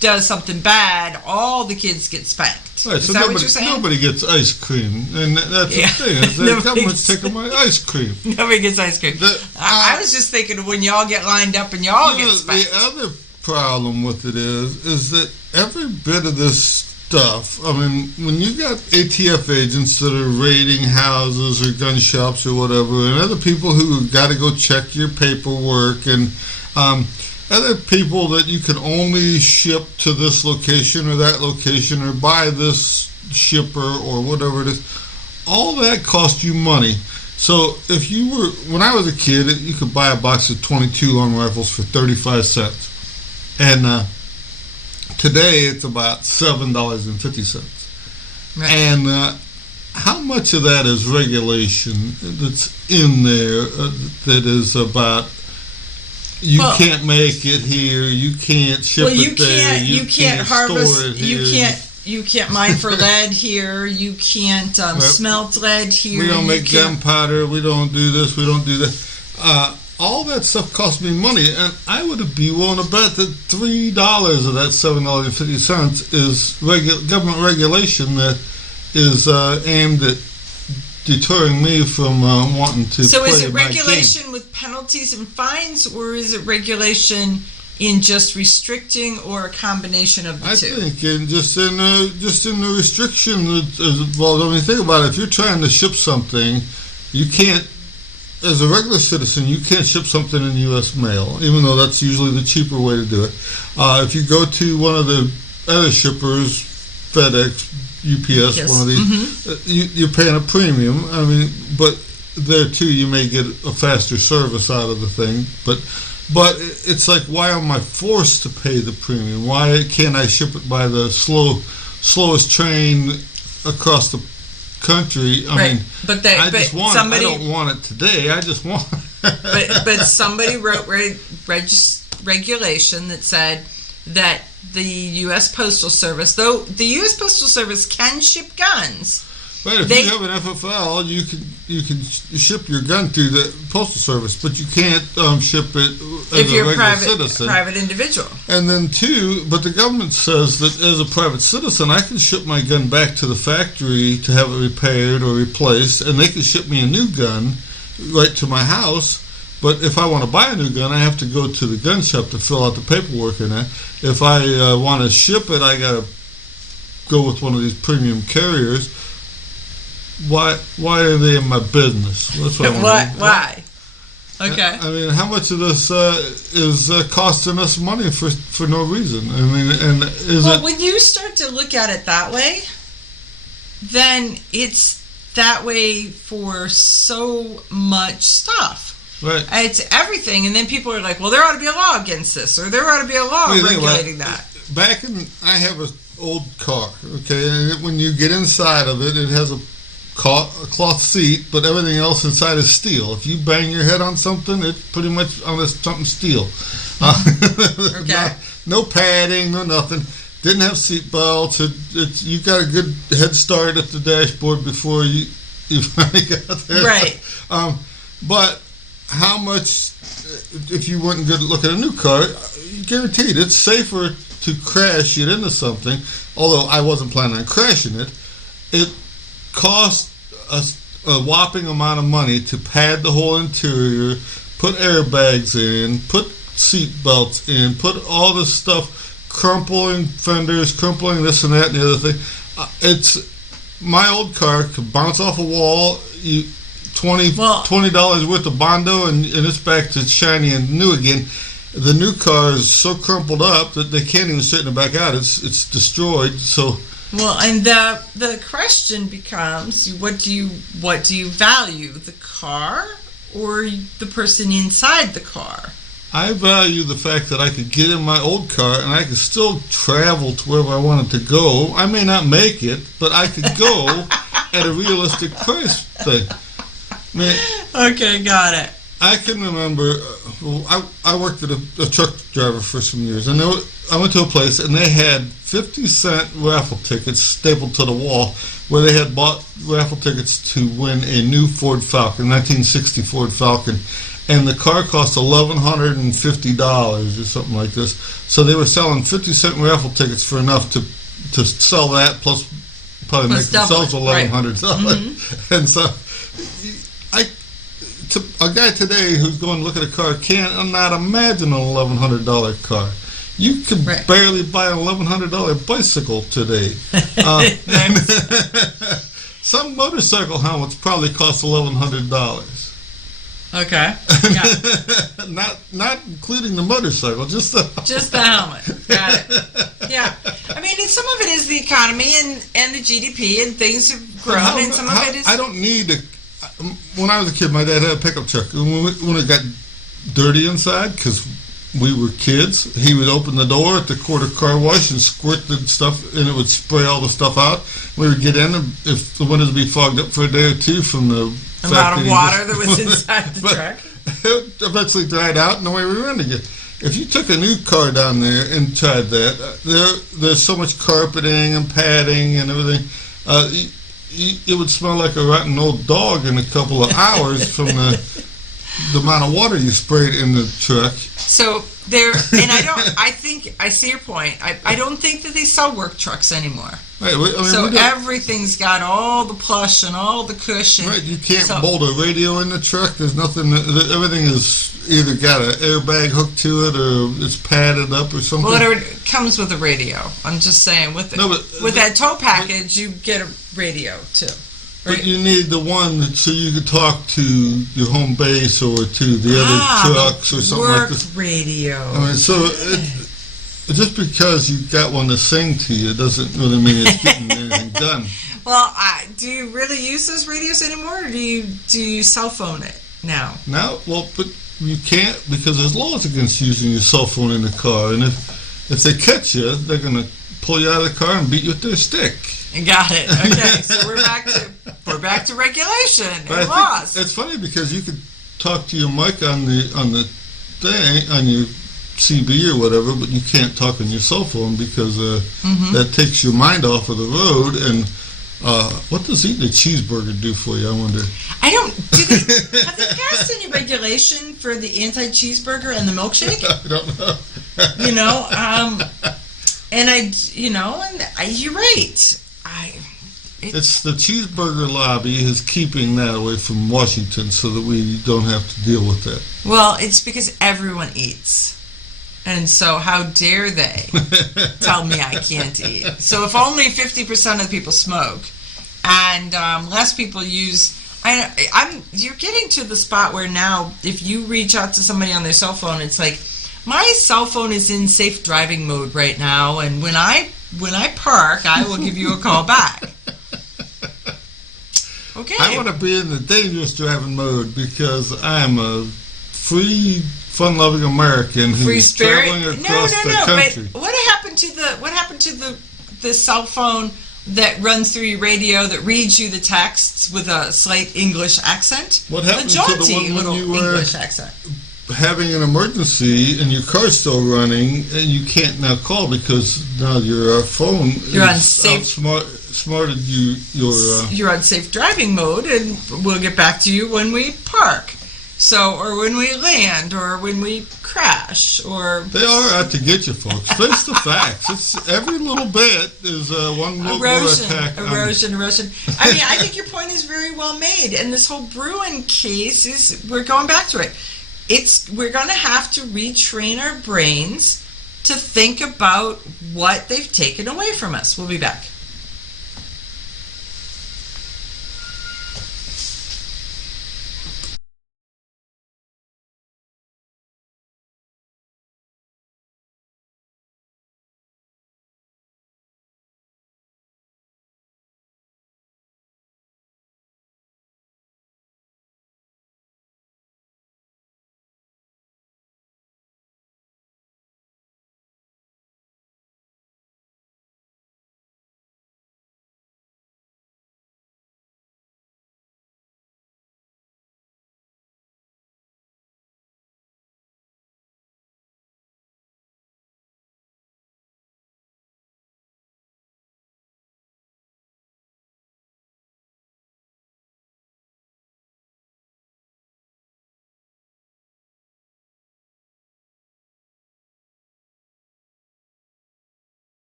does something bad, all the kids get spanked. Right, is so that what you're saying? Nobody gets ice cream, and that's the thing. Is the government's taking my ice cream. Nobody gets ice cream. I was just thinking of when y'all get lined up and y'all get spanked. The other problem with it is that every bit of this stuff, I mean, when you got ATF agents that are raiding houses or gun shops or whatever, and other people who got to go check your paperwork, and other people that you can only ship to this location or that location or buy this shipper or whatever it is, all that costs you money. So if when I was a kid, you could buy a box of 22 long rifles for 35 cents. And today it's about $7.50. Right. And how much of that is regulation that's in there that is about can't make it here, you can't ship it there, you can't harvest, store it here. you can't mine for lead here, you can't smelt lead here. We don't make gunpowder, we don't do this, we don't do that. All that stuff costs me money, and I would be willing to bet that $3 of that $7.50 is government regulation that is aimed at deterring me from wanting to So play is it my regulation game. with penalties and fines, or is it regulation in just restricting, or a combination of the two? I think just in the restriction that is involved. I mean, think about it. If you're trying to ship something, you can't, as a regular citizen, you can't ship something in U.S. mail, even though that's usually the cheaper way to do it. If you go to one of the other shippers, FedEx, UPS, one of these, you're paying a premium. I mean, but there too, you may get a faster service out of the thing. But it's like, why am I forced to pay the premium? Why can't I ship it by the slowest train across the country? I mean, I don't want it today. I just want it. but somebody wrote regulation that said that the U.S. Postal Service, though the U.S. Postal Service can ship guns. Right, if you have an FFL, you can ship your gun through the Postal Service, but you can't ship it as a regular citizen. Private individual. And then but the government says that as a private citizen, I can ship my gun back to the factory to have it repaired or replaced, and they can ship me a new gun right to my house. But if I want to buy a new gun, I have to go to the gun shop to fill out the paperwork in that. If I want to ship it, I got to go with one of these premium carriers. Why are they in my business? That's what Why? Okay. I mean, how much of this is costing us money for no reason? I mean, and when you start to look at it that way, then it's that way for so much stuff. Right. It's everything, and then people are like, well, there ought to be a law against this, or there ought to be a law regulating that. I have an old car, okay, and when you get inside of it, it has a cloth seat, but everything else inside is steel. If you bang your head on something, it's pretty much on something steel. Okay. No padding, no nothing. didn't have seat belts. You got a good head start at the dashboard before you finally got there. Right. But how much, if you weren't good at looking at a new car, guaranteed it's safer to crash it into something, although I wasn't planning on crashing it. It cost a whopping amount of money to pad the whole interior, put airbags in, put seat belts in, put all this stuff, crumpling fenders, crumpling this and that and the other thing. It's my old car could bounce off a wall. $20 worth of Bondo, and it's back to shiny and new again. The new car is so crumpled up that they can't even straighten it back out. It's destroyed. So. Well, and the question becomes, what do you value, the car or the person inside the car? I value the fact that I could get in my old car and I could still travel to wherever I wanted to go. I may not make it, but I could go at a realistic price thing. Man, okay, got it. I can remember, I worked at a truck driver for some years, and I went to a place and they had 50-cent raffle tickets stapled to the wall where they had bought raffle tickets to win a new Ford Falcon, 1960 Ford Falcon, and the car cost $1,150 or something like this. So they were selling 50-cent raffle tickets for enough to sell that, plus probably make themselves $1,100. Right. And so a guy today who's going to look at a car can't not imagine an $1,100 car. You can barely buy an $1,100 bicycle today. Some motorcycle helmets probably cost $1,100. Okay. Not including the motorcycle, just the helmet. Got it. Yeah. I mean, some of it is the economy and the GDP, and things have grown, and some of it is. I don't need a. When I was a kid, my dad had a pickup truck. And when it got dirty inside, because we were kids, he would open the door at the quarter car wash and squirt the stuff, and it would spray all the stuff out. We would get in, and if the windows would be fogged up for a day or two from the amount of water that was inside the truck. It eventually dried out, and away we ran again. If you took a new car down there and tried that, there's so much carpeting and padding and everything. It would smell like a rotten old dog in a couple of hours from the amount of water you sprayed in the truck. So and I think I see your point. I don't think that they sell work trucks anymore. Right. Everything's got all the plush and all the cushion. Right. You can't bolt a radio in the truck. There's nothing. Everything is either got an airbag hooked to it or it's padded up or something. Well, it comes with a radio. I'm just saying with that tow package, you get a radio too. Right? But you need the one so you can talk to your home base or to the other trucks or something like this. Work radio. I mean, so just because you got one to sing to you doesn't really mean it's getting anything done. Well, do you really use those radios anymore, or do you cell phone it now? Now, well, but you can't, because there's laws against using your cell phone in the car, and if they catch you, they're going to pull you out of the car and beat you with their stick. Got it. Okay, so we're back to regulation and laws. It's funny because you could talk to your mic on the thing on your CB or whatever, but you can't talk on your cell phone because that takes your mind off of the road. And what does eating a cheeseburger do for you? I wonder. Have they passed any regulation for the anti-cheeseburger and the milkshake? I don't know. You're right. It's the cheeseburger lobby is keeping that away from Washington so that we don't have to deal with that. Well, it's because everyone eats. And so how dare they tell me I can't eat? So if only 50% of the people smoke and less people use... You're getting to the spot where now if you reach out to somebody on their cell phone, it's like, my cell phone is in safe driving mode right now, and when I park, I will give you a call back. Okay. I want to be in the dangerous driving mode because I am a free, fun-loving American who's traveling across the country. But what happened to the cell phone that runs through your radio that reads you the texts with a slight English accent? What happened to the one when you were English accent? having an emergency and your car's still running and you can't now call because now your phone You're on is safe. outsmarted you. You're on safe driving mode, and we'll get back to you when we park. So, or when we land, or when we crash, or They are out to get you, folks. Face the facts. It's every little bit is one little attack. erosion. I mean, I think your point is very well made, and this whole Bruin case is, we're going back to it. We're going to have to retrain our brains to think about what they've taken away from us. We'll be back.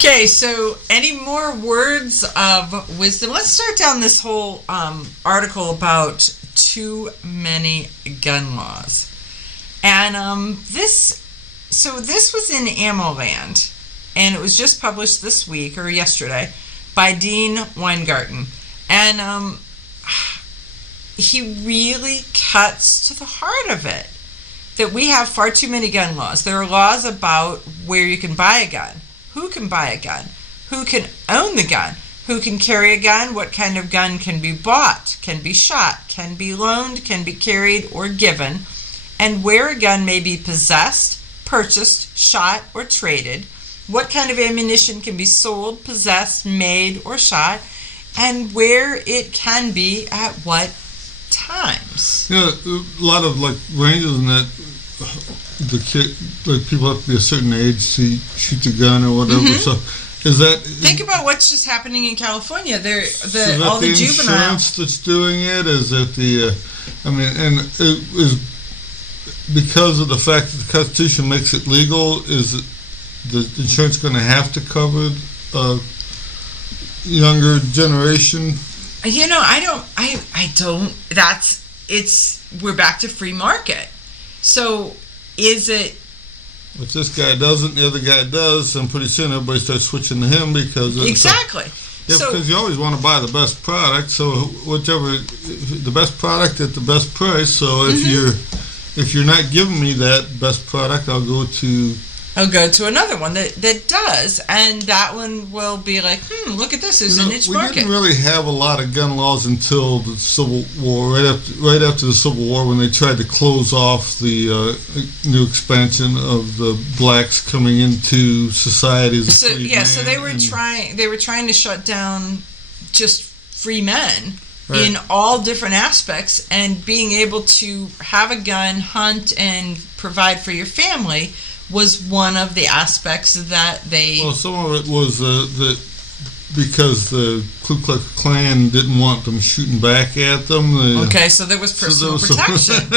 Okay, so any more words of wisdom? Let's start down this whole article about too many gun laws. And this so this was in AmmoLand, and it was just published this week or yesterday by Dean Weingarten, and he really cuts to the heart of it. That we have far too many gun laws. There are laws about where you can buy a gun, who can buy a gun, who can own the gun, who can carry a gun, what kind of gun can be bought, can be shot, can be loaned, can be carried or given, and where a gun may be possessed, purchased, shot, or traded, what kind of ammunition can be sold, possessed, made, or shot, and where it can be at what times. Yeah, a lot of like ranges in that the kid, like people have to be a certain age to shoot the gun or whatever. So is that think about what's just happening in California? There, is all that the the juvenile insurance that's doing it? Is it the? I mean, and it is because of the fact that the Constitution makes it legal. Is it, the insurance going to have to cover younger generation? I don't. We're back to free market. So, is it? If this guy doesn't, the other guy does, and pretty soon everybody starts switching to him because Exactly. Because you always want to buy the best product. So the best product at the best price. So if you're not giving me that best product, I'll go to another one that does, and that one will be like, look at this, there's a niche market. We didn't really have a lot of gun laws until the Civil War, right after the Civil War, when they tried to close off the new expansion of the blacks coming into society as a free man. So they were trying to shut down just free men. Right. In all different aspects, and being able to have a gun, hunt, and provide for your family was one of the aspects that they... Well, some of it was because the Ku Klux Klan didn't want them shooting back at them. So there was personal protection.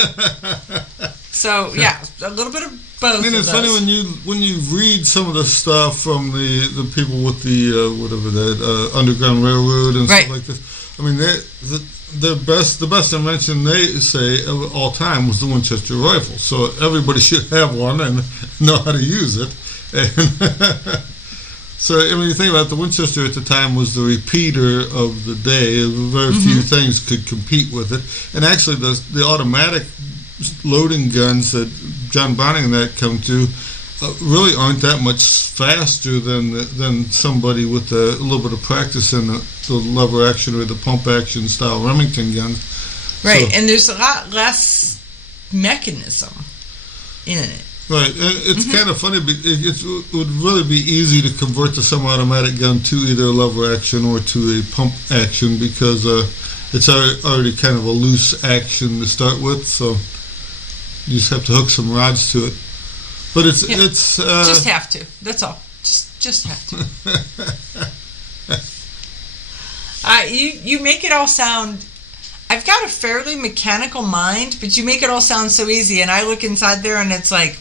So, yeah, a little bit of both. I mean, it's funny when you read some of the stuff from the people with the Underground Railroad and stuff like this. I mean, the best invention they say of all time was the Winchester rifle. So everybody should have one and know how to use it. And so I mean, you think about it, the Winchester at the time was the repeater of the day. Very few things could compete with it. And actually, the automatic loading guns that John Browning and that come to really aren't that much faster than somebody with a little bit of practice in the lever action or the pump action style Remington guns. Right, So, and there's a lot less mechanism in it. right, and it's kind of funny. It would really be easy to convert the semi-automatic gun to either a lever action or to a pump action because it's already kind of a loose action to start with. So you just have to hook some rods to it. But it's just have to. That's all. Just have to. You make it all sound. I've got a fairly mechanical mind, but you make it all sound so easy, and I look inside there, and it's like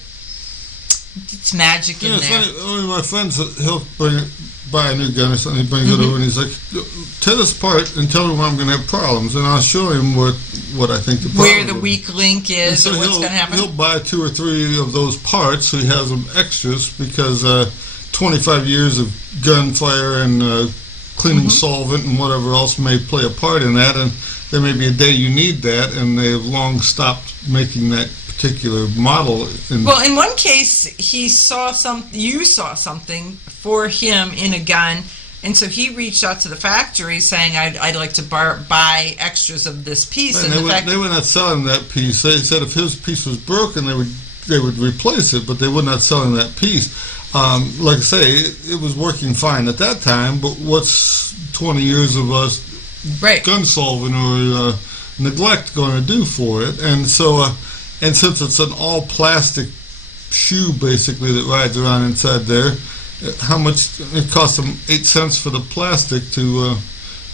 it's magic in there. Funny. One of my friends, he'll buy a new gun or something. He brings it over, and he's like, "Tear this apart and tell me where I'm going to have problems," and I'll show him what I think the problem where the weak link is, and so or what's going to happen. He'll buy 2 or 3 of those parts, so he has them extras because 25 years of gunfire and cleaning solvent and whatever else may play a part in that, and there may be a day you need that, and they have long stopped making that particular model. Well, in one case, you saw something for him in a gun, and so he reached out to the factory saying, I'd like to buy extras of this piece. And they were not selling that piece. They said if his piece was broken, they would replace it, but they were not selling that piece. Like I say, it was working fine at that time, but what's 20 years of us gun solving or neglect going to do for it? And so, and since it's an all plastic shoe basically that rides around inside there, how much it costs them 8 cents for the plastic to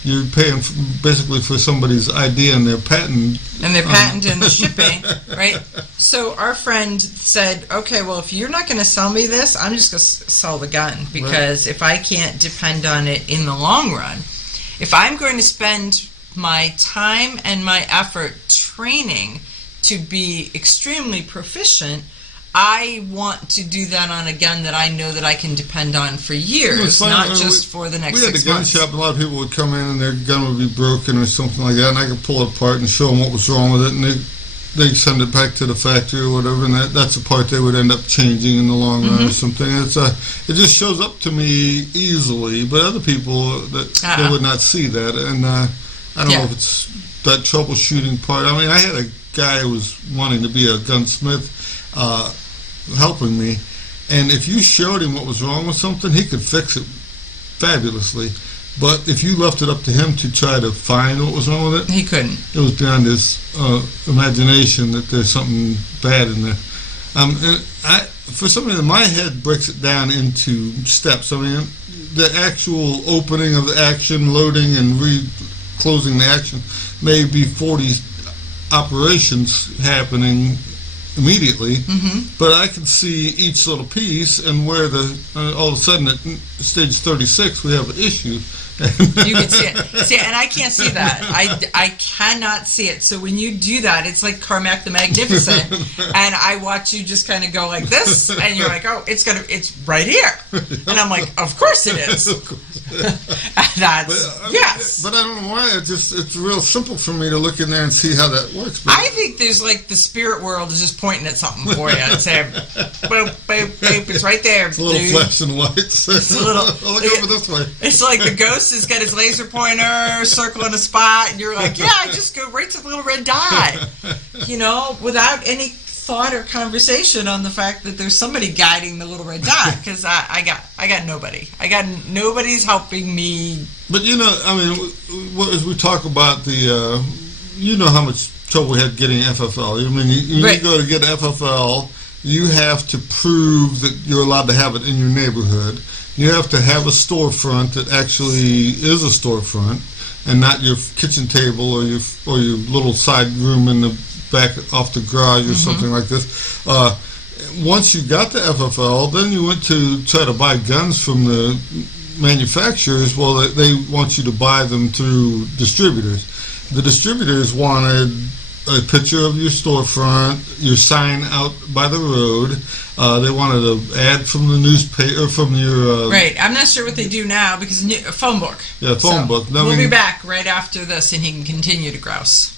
you're paying basically for somebody's idea and their patent. And their patent and the shipping, right? So our friend said, okay, well, if you're not going to sell me this, I'm just going to sell the gun because if I can't depend on it in the long run, if I'm going to spend my time and my effort training to be extremely proficient, I want to do that on a gun that I know that I can depend on for years, not just for the next 6 months. We had a gun shop, and a lot of people would come in and their gun would be broken or something like that, and I could pull it apart and show them what was wrong with it, and they send it back to the factory or whatever, and that's a part they would end up changing in the long run or something. It just shows up to me easily, but other people they would not see that, and I don't know if it's that troubleshooting part. I mean, I had a guy who was wanting to be a gunsmith helping me, and if you showed him what was wrong with something, he could fix it fabulously. But if you left it up to him to try to find what was wrong with it, he couldn't. It was beyond his imagination that there's something bad in there. And for some reason, my head breaks it down into steps. I mean, the actual opening of the action, loading and closing the action, may be 40 operations happening immediately, but I can see each little piece and where all of a sudden at stage 36 we have an issue. You can see it. See, and I can't see that. I cannot see it. So when you do that, it's like Carmack the Magnificent, and I watch you just kind of go like this, and you're like, oh, it's right here, and I'm like, of course it is. Yes. But I don't know why. It's real simple for me to look in there and see how that works. But I think there's like the spirit world is just pointing at something for you and saying, boop, boop, boop, it's right there. It's a little flashing lights. It's a little. Look over this way. It's like the ghost has got his laser pointer circling a spot, and you're like, yeah, I just go right to the little red dot, without any thought or conversation on the fact that there's somebody guiding the little red dot, because I got nobody. Nobody's helping me. But I mean, as we talk about the, how much trouble we had getting FFL. I mean, you go to get FFL, you have to prove that you're allowed to have it in your neighborhood. You have to have a storefront that actually is a storefront, and not your kitchen table or your little side room in the back off the garage or something like this. Once you got the FFL, then you went to try to buy guns from the manufacturers. Well, they want you to buy them through distributors. The distributors wanted a picture of your storefront, your sign out by the road. They wanted an ad from the newspaper, from your... right. I'm not sure what they do now, because phone book. Yeah, phone book. We'll be back right after this, and he can continue to grouse.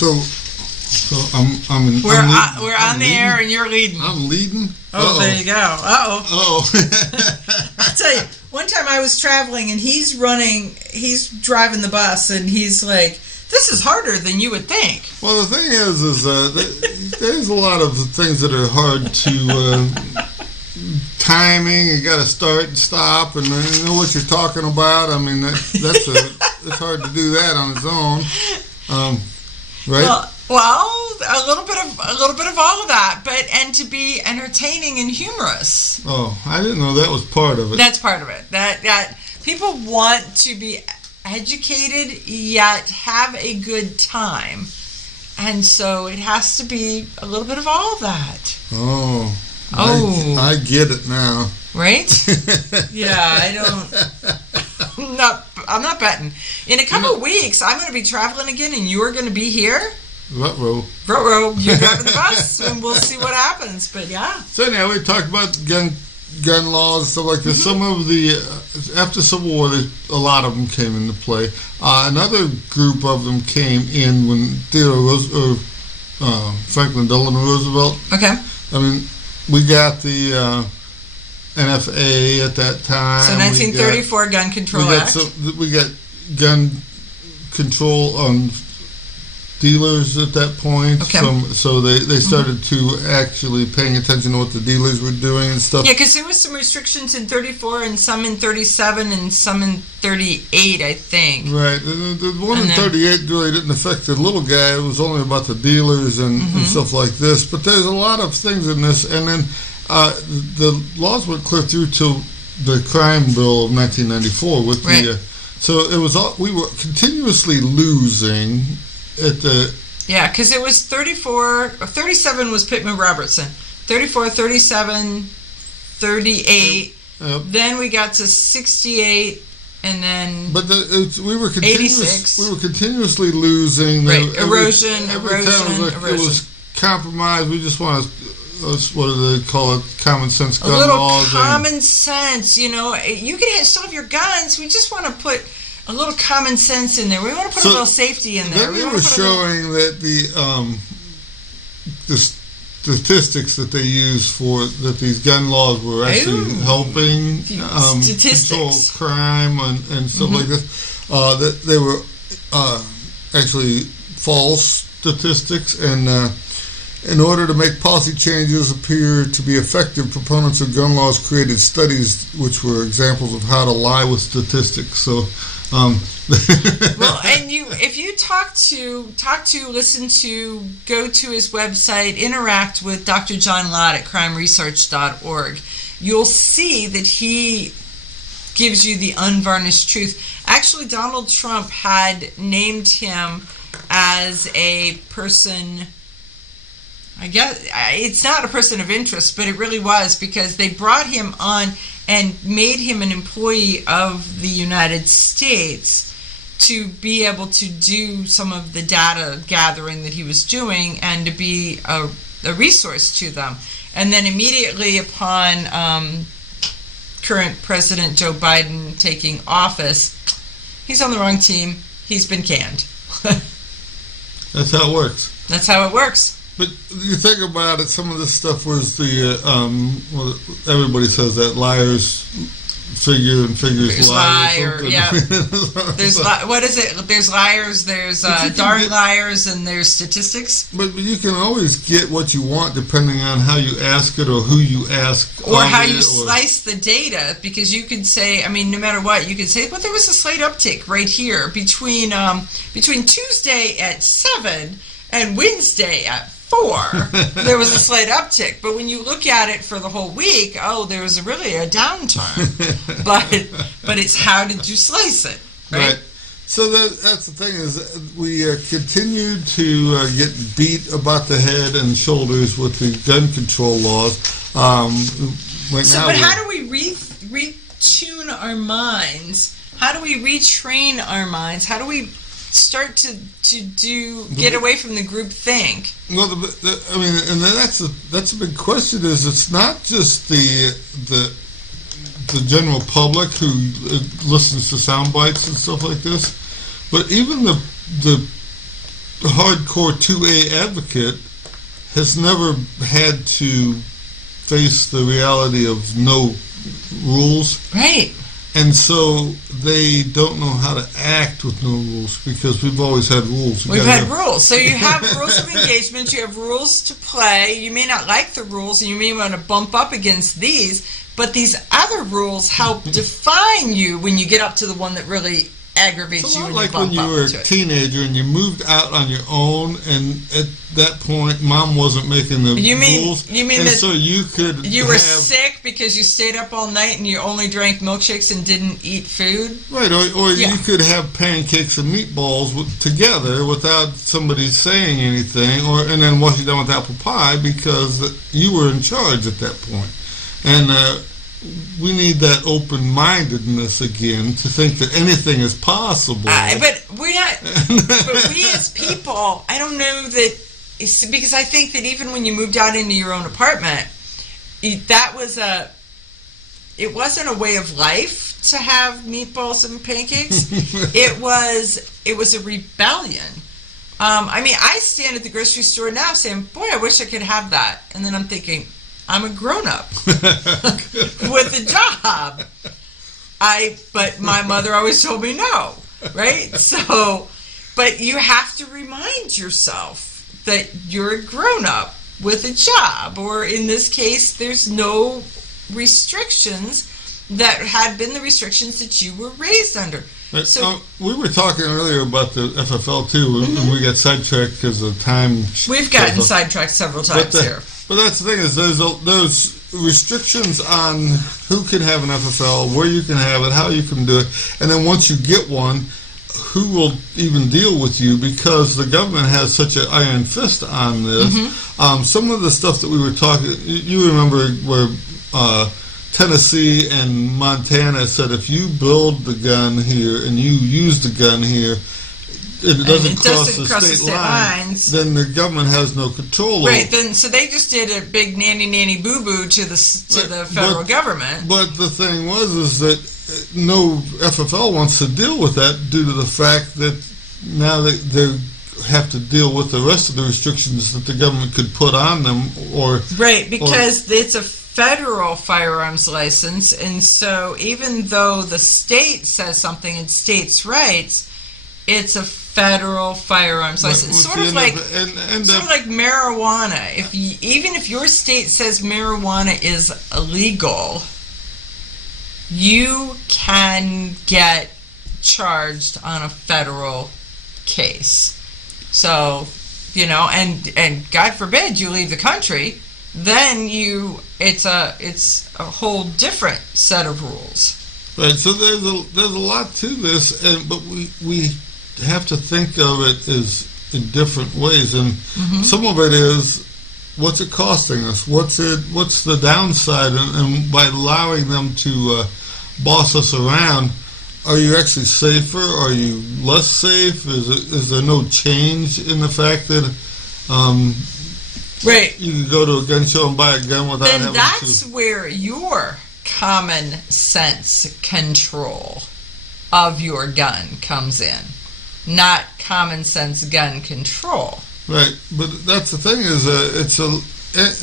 So I'm We're I'm on the leading. air and you're leading. I'm leading. Oh, there you go. Uh-oh. Oh. I'll tell you, one time I was traveling and he's driving the bus and he's like, this is harder than you would think. Well, the thing is there's a lot of things that are hard to timing. You got to start and stop, and then you know what you're talking about. I mean, it's hard to do that on its own, right? Well, a little bit of all of that, and to be entertaining and humorous. Oh, I didn't know that was part of it. That's part of it. That people want to be educated yet have a good time, and so it has to be a little bit of all of that. Oh, I get it now. Right? Yeah, I'm not betting. In a couple of weeks, I'm going to be traveling again, and you're going to be here. Ruh-roh. You're driving the bus, and we'll see what happens. But yeah. So anyhow, we talked about gun laws and stuff like this. Mm-hmm. Some of the after Civil War, a lot of them came into play. Another group of them came in when Franklin Delano Roosevelt. Okay. I mean, we got the NFA at that time. So 1934 Gun Control Act. We got gun control on dealers at that point. Okay. So they started to actually paying attention to what the dealers were doing and stuff. Yeah, because there was some restrictions in 34 and some in 37 and some in 38, I think. Right. The one in 38 really didn't affect the little guy. It was only about the dealers and stuff like this. But there's a lot of things in this. And then the laws went clear through to the crime bill of 1994 with the... so it was we were continuously losing... because it was 37 was Pittman Robertson, 34, 37, 38. Then we got to 68, and then. But we were 86. We were continuously losing. Right, erosion. It was compromise. We just want to. What do they call it? Common sense gun laws. A little common sense. You can still have your guns. We just want to put a little common sense in there. We want to put a little safety in there. Then they were showing that the statistics that they use that these gun laws were actually helping control crime and stuff like this. That they were actually false statistics, and in order to make policy changes appear to be effective, proponents of gun laws created studies which were examples of how to lie with statistics. So. Well, and if you listen to, go to his website, interact with Dr. John Lott at crimeresearch.org, you'll see that he gives you the unvarnished truth. Actually, Donald Trump had named him as a person, I guess it's not a person of interest, but it really was, because they brought him on and made him an employee of the United States to be able to do some of the data gathering that he was doing and to be a resource to them. And then immediately upon current President Joe Biden taking office, he's on the wrong team. He's been canned. That's how it works. That's how it works. But you think about it, some of this stuff was everybody says that liars figure and figures lie. Yeah. What is it? There's liars, there's darn liars, and there's statistics. But you can always get what you want depending on how you ask it or who you ask. Or how you slice the data, because you could say, no matter what, you could say, well, there was a slight uptick right here between Tuesday at 7 and Wednesday at 4, there was a slight uptick. But when you look at it for the whole week, there was really a downturn. but it's how did you slice it, right? So that's the thing, is we continue to get beat about the head and shoulders with the gun control laws. But how do we retune our minds? How do we retrain our minds? How do we start to get away from the group think? Well, and that's a big question. Is it's not just the general public who listens to sound bites and stuff like this, but even the hardcore 2A advocate has never had to face the reality of no rules. Right. And so they don't know how to act with no rules because we've always had rules. We've had rules. So you have rules of engagement, you have rules to play. You may not like the rules and you may want to bump up against these, but these other rules help define you when you get up to the one that really aggravates it's you. a lot When like you bump when you were a up to it. teenager and you moved out on your own, and at that point, mom wasn't making the rules. You mean and that so you could you were have, sick because you stayed up all night and you only drank milkshakes and didn't eat food? right, or Yeah. you could have pancakes and meatballs together without somebody saying anything, and then once you're done with apple pie because you were in charge at that point. And we need that open-mindedness again to think that anything is possible. But we're not. But we as people, I don't know that. Because I think that even when you moved out into your own apartment, that was it wasn't a way of life to have meatballs and pancakes. it was a rebellion. I mean, I stand at the grocery store now saying, boy, I wish I could have that. And then I'm thinking, I'm a grown-up with a job. But my mother always told me no, right? So, but you have to remind yourself that you're a grown-up with a job, or in this case, there's no restrictions that had been the restrictions that you were raised under. But, So we were talking earlier about the FFL too, and we got sidetracked because of time. we've gotten sidetracked several times here. But that's the thing is there's restrictions on who can have an FFL, where you can have it, how you can do it, and then once you get one, who will even deal with you because the government has such an iron fist on this. Some of the stuff that we were talking, you remember where Tennessee and Montana said if you build the gun here and you use the gun here, it doesn't cross the state lines, then the government has no control over it. Right, then so they just did a big nanny boo boo to the federal government. But the thing is that no FFL wants to deal with that due to the fact that now they have to deal with the rest of the restrictions that the government could put on them, because it's a federal firearms license, and so even though the state says something in states' rights, it's a federal firearms license. Sort of like marijuana. Even if your state says marijuana is illegal, you can get charged on a federal case. So, and God forbid you leave the country, then it's a whole different set of rules. Right. So there's a lot to this, but we have to think of it as in different ways, and some of it is what's it costing us? What's the downside? And by allowing them to boss us around, are you actually safer? Are you less safe? Is there no change in the fact that you can go to a gun show and buy a gun without having to? Then that's where your common sense control of your gun comes in, not common sense gun control. Right, but that's the thing is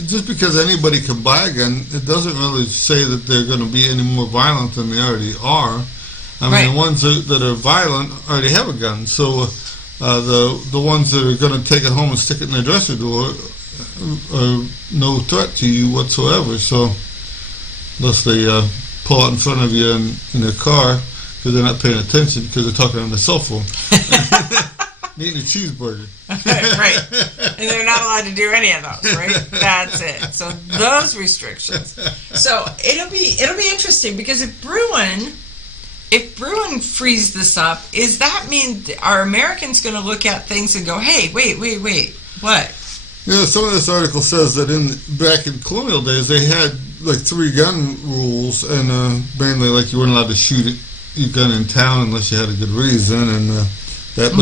just because anybody can buy a gun, it doesn't really say that they're going to be any more violent than they already are. I mean, the ones that are violent already have a gun, so the ones that are going to take it home and stick it in their dresser drawer are no threat to you whatsoever. So unless they pull out in front of you in their car because they're not paying attention because they're talking on their cell phone. Eating a cheeseburger. Right. And they're not allowed to do any of those, right? That's it. So those restrictions. So it'll be interesting because if Bruin frees this up, does that mean are Americans going to look at things and go, hey, wait, what? Some of this article says that back in colonial days they had like 3 gun rules, and mainly like you weren't allowed to shoot your gun in town unless you had a good reason, and that.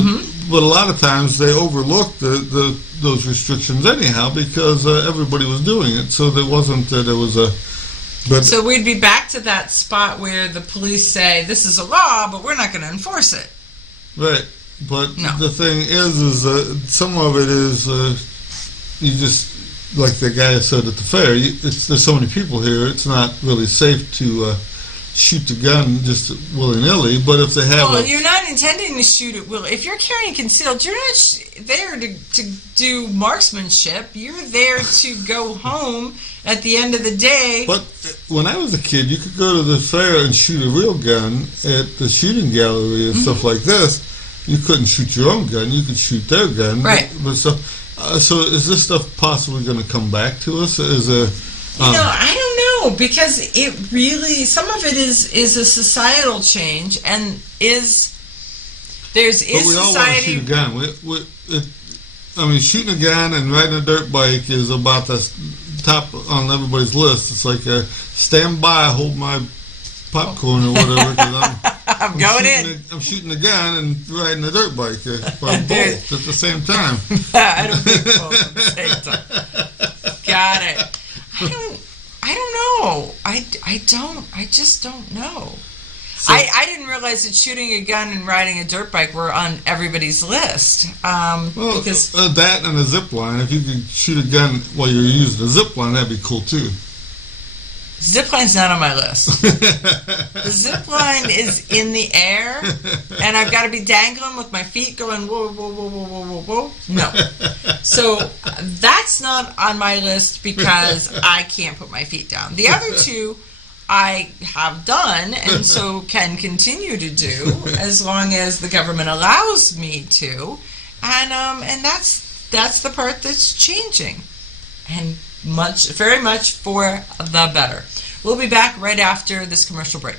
But a lot of times they overlooked those restrictions anyhow because everybody was doing it. So there wasn't that there was a. So we'd be back to that spot where the police say this is a law, but we're not going to enforce it. Right. But No. the thing is some of it is you just like the guy said at the fair. There's so many people here. It's not really safe to shoot the gun just willy nilly. But if they have Well, a you're not intending to shoot at will. If you're carrying concealed, you're not there to do marksmanship. You're there to go home at the end of the day. But when I was a kid, you could go to the fair and shoot a real gun at the shooting gallery and stuff like this. You couldn't shoot your own gun; you could shoot their gun. Right. But so is this stuff possibly going to come back to us? Is a I don't know, because it really, some of it is a societal change, and there's but we all want to society. shoot a gun. Shooting a gun and riding a dirt bike is about the top on everybody's list. It's like stand by, hold my popcorn or whatever. 'Cause I'm going in. I'm shooting a gun and riding a dirt bike, or both at the same time. I don't think both at the same time. Got it. I don't know. I just don't know. So- I didn't realize that shooting a gun and riding a dirt bike were on everybody's list. Because That and a zip line. If you could shoot a gun while you're using a zip line, that'd be cool too. zip line's not on my list. The zip line is in the air, and I've got to be dangling with my feet going whoa, whoa, whoa, whoa, whoa, whoa, whoa. No. So that's not on my list because I can't put my feet down. The other two I have done, and so can continue to do as long as the government allows me to, and that's the part that's changing, and very much for the better. We'll be back right after this commercial break.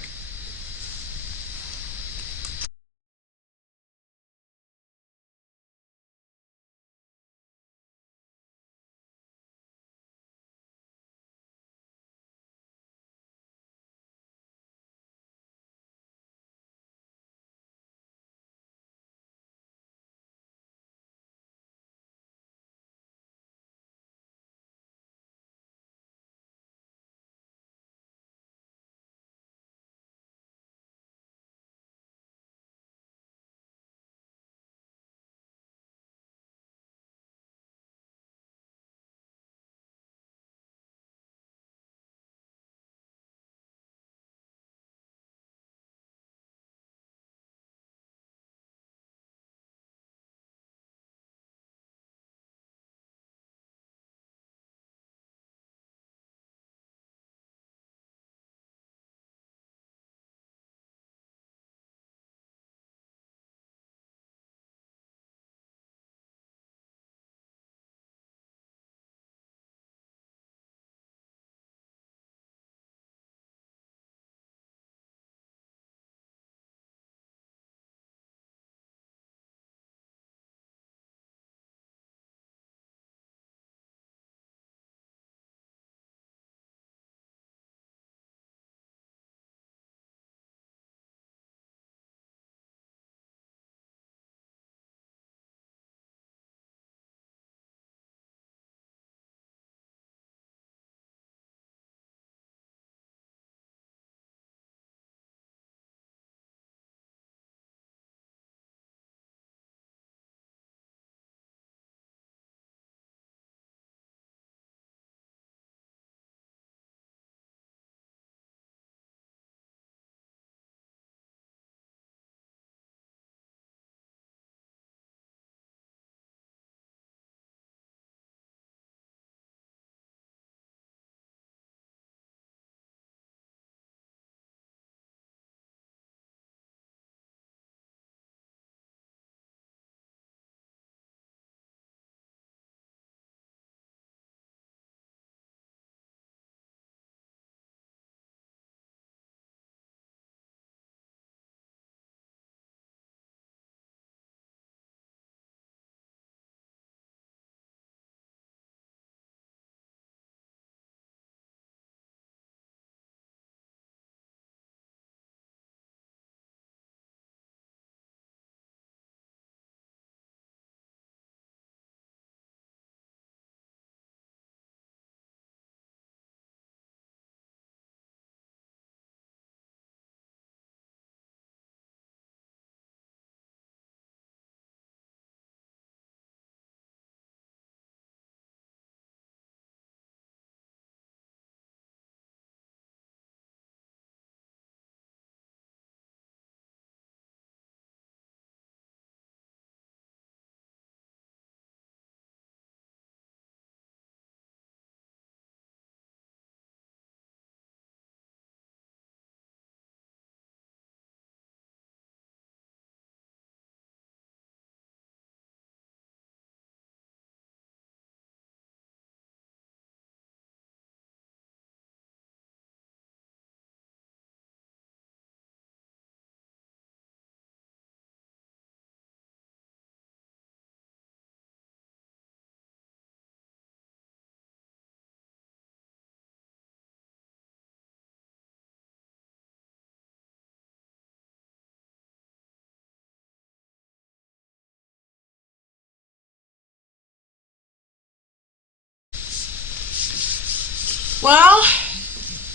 Well,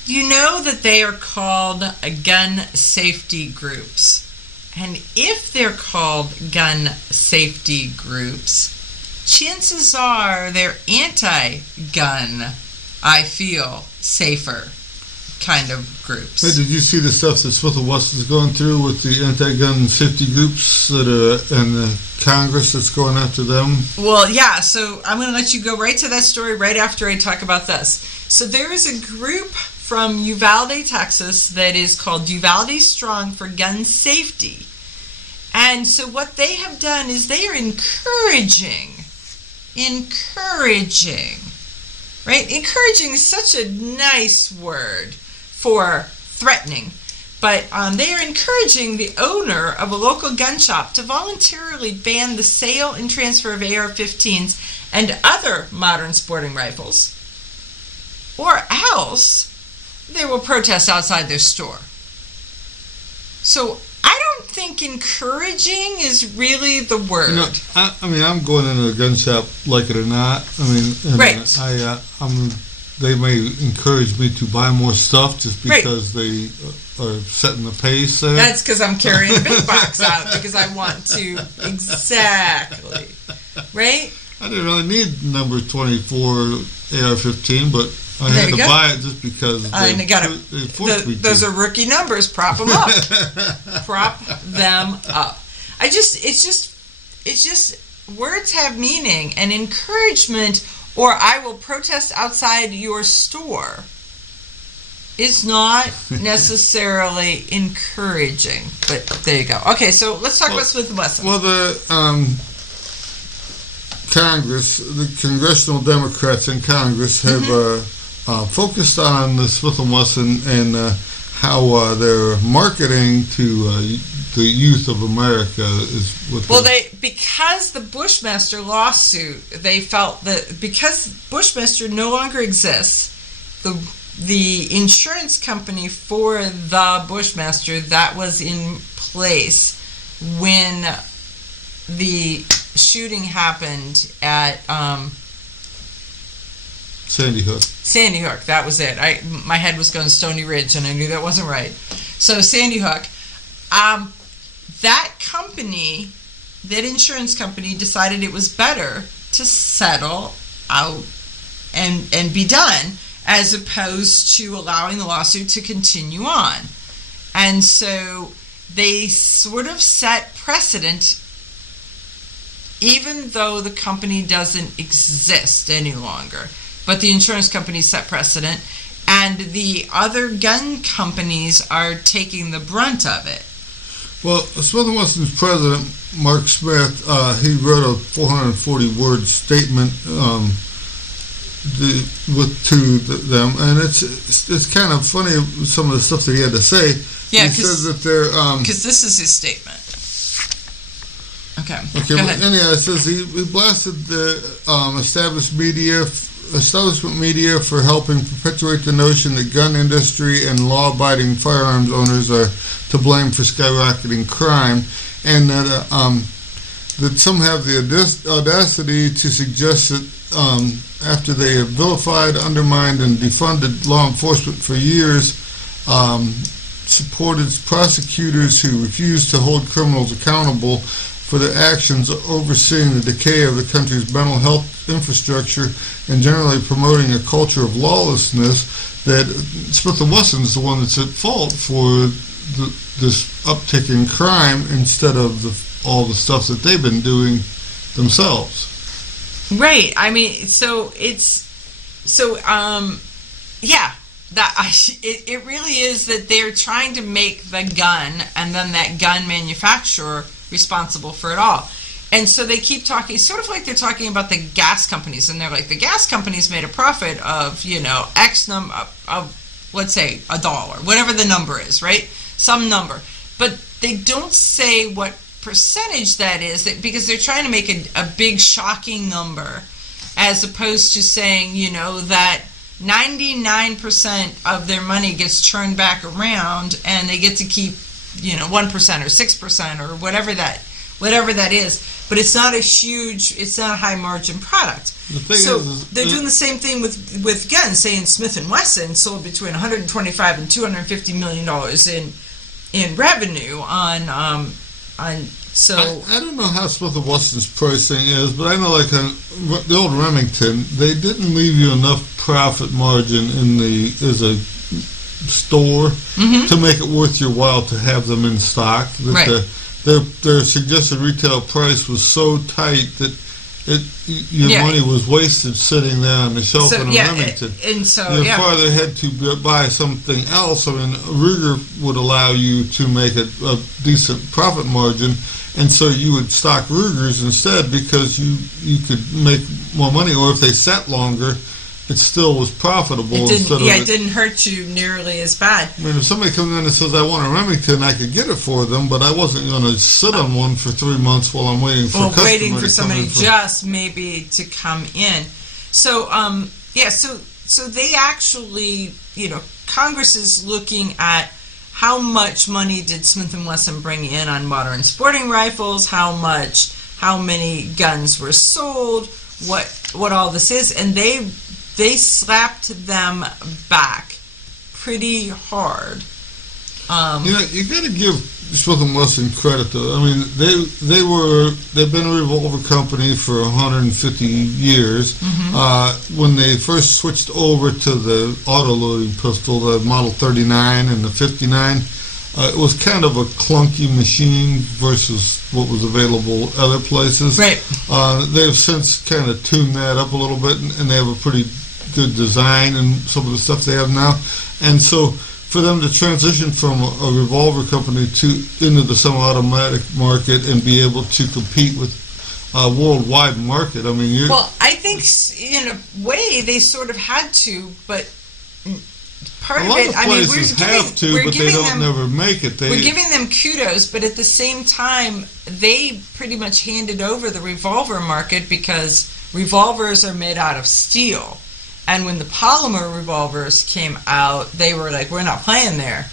you know that they are called gun safety groups. And if they're called gun safety groups, chances are they're anti-gun, I feel safer kind of groups. Hey, did you see the stuff that Smith & Wesson's going through with the anti-gun safety groups that are in the Congress that's going after them? Well, yeah, so I'm going to let you go right to that story right after I talk about this. So there is a group from Uvalde, Texas that is called Uvalde Strong for Gun Safety. And so what they have done is they are encouraging, right? Encouraging is such a nice word for threatening. But they are encouraging the owner of a local gun shop to voluntarily ban the sale and transfer of AR-15s and other modern sporting rifles, or else they will protest outside their store. So I don't think encouraging is really the word. You know, I mean, I'm going into a gun shop, like it or not. I mean, and right. They may encourage me to buy more stuff just because they are setting the pace there. That's because I'm carrying a big box out because I want to. Exactly. Right? I didn't really need number 24 AR-15, but I had to buy it just because they forced me to. Those are rookie numbers. Prop them up. Prop them up. It's just words have meaning, and encouragement, or I will protest outside your store, is not necessarily encouraging. But there you go. Okay, so let's talk about Smith & Wesson. Well, the Congress, the congressional Democrats in Congress have focused on the Smith & Wesson and how they're marketing to the youth of America is what. Well, because the Bushmaster lawsuit, they felt that because Bushmaster no longer exists, the insurance company for the Bushmaster that was in place when the shooting happened at Sandy Hook. Sandy Hook, that was it. My head was going Stony Ridge, and I knew that wasn't right. So Sandy Hook, that company, that insurance company, decided it was better to settle out and be done, as opposed to allowing the lawsuit to continue on. And so they sort of set precedent, even though the company doesn't exist any longer. But the insurance companies set precedent, and the other gun companies are taking the brunt of it. Well, Smith & Wesson's president, Mark Smith, he wrote a 440-word statement to them, and it's kind of funny some of the stuff that he had to say. Yeah, he says that they're because this is his statement. Okay. Go ahead. Anyhow, it says he blasted the establishment media for helping perpetuate the notion that gun industry and law-abiding firearms owners are to blame for skyrocketing crime, and that that some have the audacity to suggest that after they have vilified, undermined, and defunded law enforcement for years, supported prosecutors who refuse to hold criminals accountable for their actions, overseeing the decay of the country's mental health infrastructure and generally promoting a culture of lawlessness, that Smith & Wesson is the one that's at fault for this uptick in crime instead of all the stuff that they've been doing themselves. Right. I mean, it really is that they're trying to make the gun and then that gun manufacturer responsible for it all. And so they keep talking, sort of like they're talking about the gas companies, and they're like, the gas companies made a profit of, X number of, let's say, $1, whatever the number is, right? Some number. But they don't say what percentage that is, because they're trying to make a big shocking number, as opposed to saying, that 99% of their money gets turned back around and they get to keep 1% or 6% or whatever that is. But it's not it's not a high margin product. The thing So is they're doing the same thing with guns, saying Smith & Wesson sold between 125 and 250 million dollars in revenue on. So I don't know how Smith & Wesson's pricing is, but I know like the old Remington, they didn't leave you enough profit margin as a store to make it worth your while to have them in stock. That their suggested retail price was so tight that your money was wasted sitting there on the shelf in a Remington. You're farther ahead to buy something else. I mean, Ruger would allow you to make a decent profit margin, and so you would stock Rugers instead because you could make more money, or if they sat longer, it still was profitable. It didn't hurt you nearly as bad. I mean, if somebody comes in and says, I want a Remington, I could get it for them, but I wasn't going to sit on one for 3 months while I'm waiting for a customer waiting for somebody to just maybe to come in. So, so they actually, Congress is looking at how much money did Smith & Wesson bring in on modern sporting rifles, how many guns were sold, what all this is, and they slapped them back pretty hard. You got to give Smith & Wesson credit though. I mean, they've been a revolver company for 150 years. When they first switched over to the auto-loading pistol, the Model 39 and the 59, it was kind of a clunky machine versus what was available other places. Right. They've since kind of tuned that up a little bit, and they have a pretty good design and some of the stuff they have now. And so for them to transition from a revolver company into the semi-automatic market and be able to compete with a worldwide market, I mean, I think in a way they sort of had to, but part of it, I mean, they don't never make it. We're giving them kudos, but at the same time, they pretty much handed over the revolver market because revolvers are made out of steel. And when the polymer revolvers came out, they were like, we're not playing there.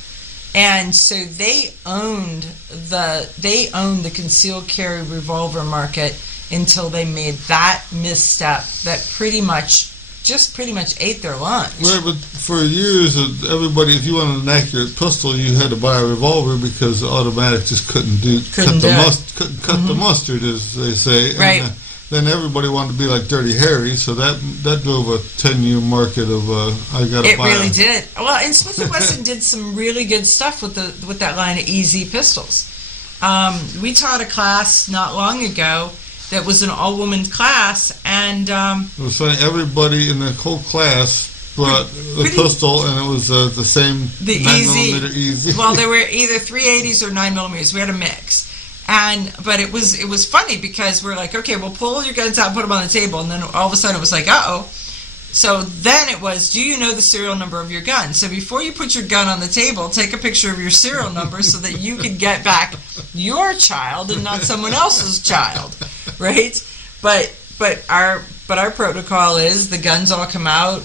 And so they owned the concealed carry revolver market until they made that misstep that pretty much ate their lunch. Right, but for years, everybody, if you wanted an accurate pistol, you had to buy a revolver because the automatic just couldn't cut the mustard, as they say. Right. And, then everybody wanted to be like Dirty Harry, so that drove a 10-year market of I got to buy. It really did. Well, and Smith & Wesson did some really good stuff with that line of EZ pistols. We taught a class not long ago that was an all-woman class, and it was funny. Everybody in the whole class brought a pistol, and it was the same 9mm EZ. Well, there were either 380s or 9mm. We had a mix. But it was funny because we're like, okay, well, pull your guns out and put them on the table, and then all of a sudden it was like, uh-oh. So then it was, do you know the serial number of your gun? So before you put your gun on the table, take a picture of your serial number so that you can get back your child and not someone else's child, right? But our protocol is the guns all come out,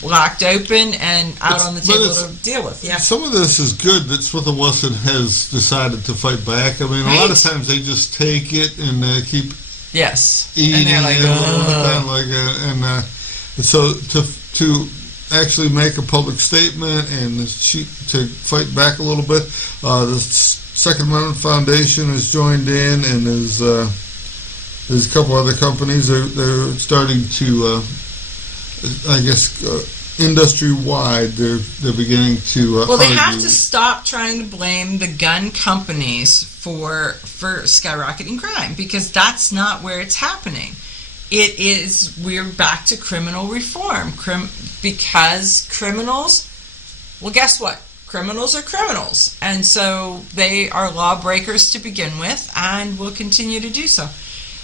locked open and out on the table to deal with. Yeah. Some of this is good that Smith & Wesson has decided to fight back. I mean, a lot of times they just take it and keep eating and like, it all the time, and so to actually make a public statement and to fight back a little bit, the Second Amendment Foundation has joined in, and there's a couple other companies. They're starting to. I guess industry-wide, they're beginning to. Well, they have to stop trying to blame the gun companies for skyrocketing crime, because that's not where it's happening. We're back to criminal reform, because criminals. Well, guess what? Criminals are criminals, and so they are lawbreakers to begin with, and will continue to do so.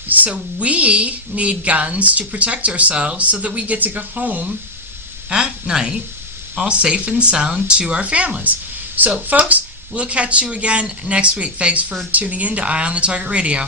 So we need guns to protect ourselves so that we get to go home at night all safe and sound to our families. So, folks, we'll catch you again next week. Thanks for tuning in to Eye on the Target Radio.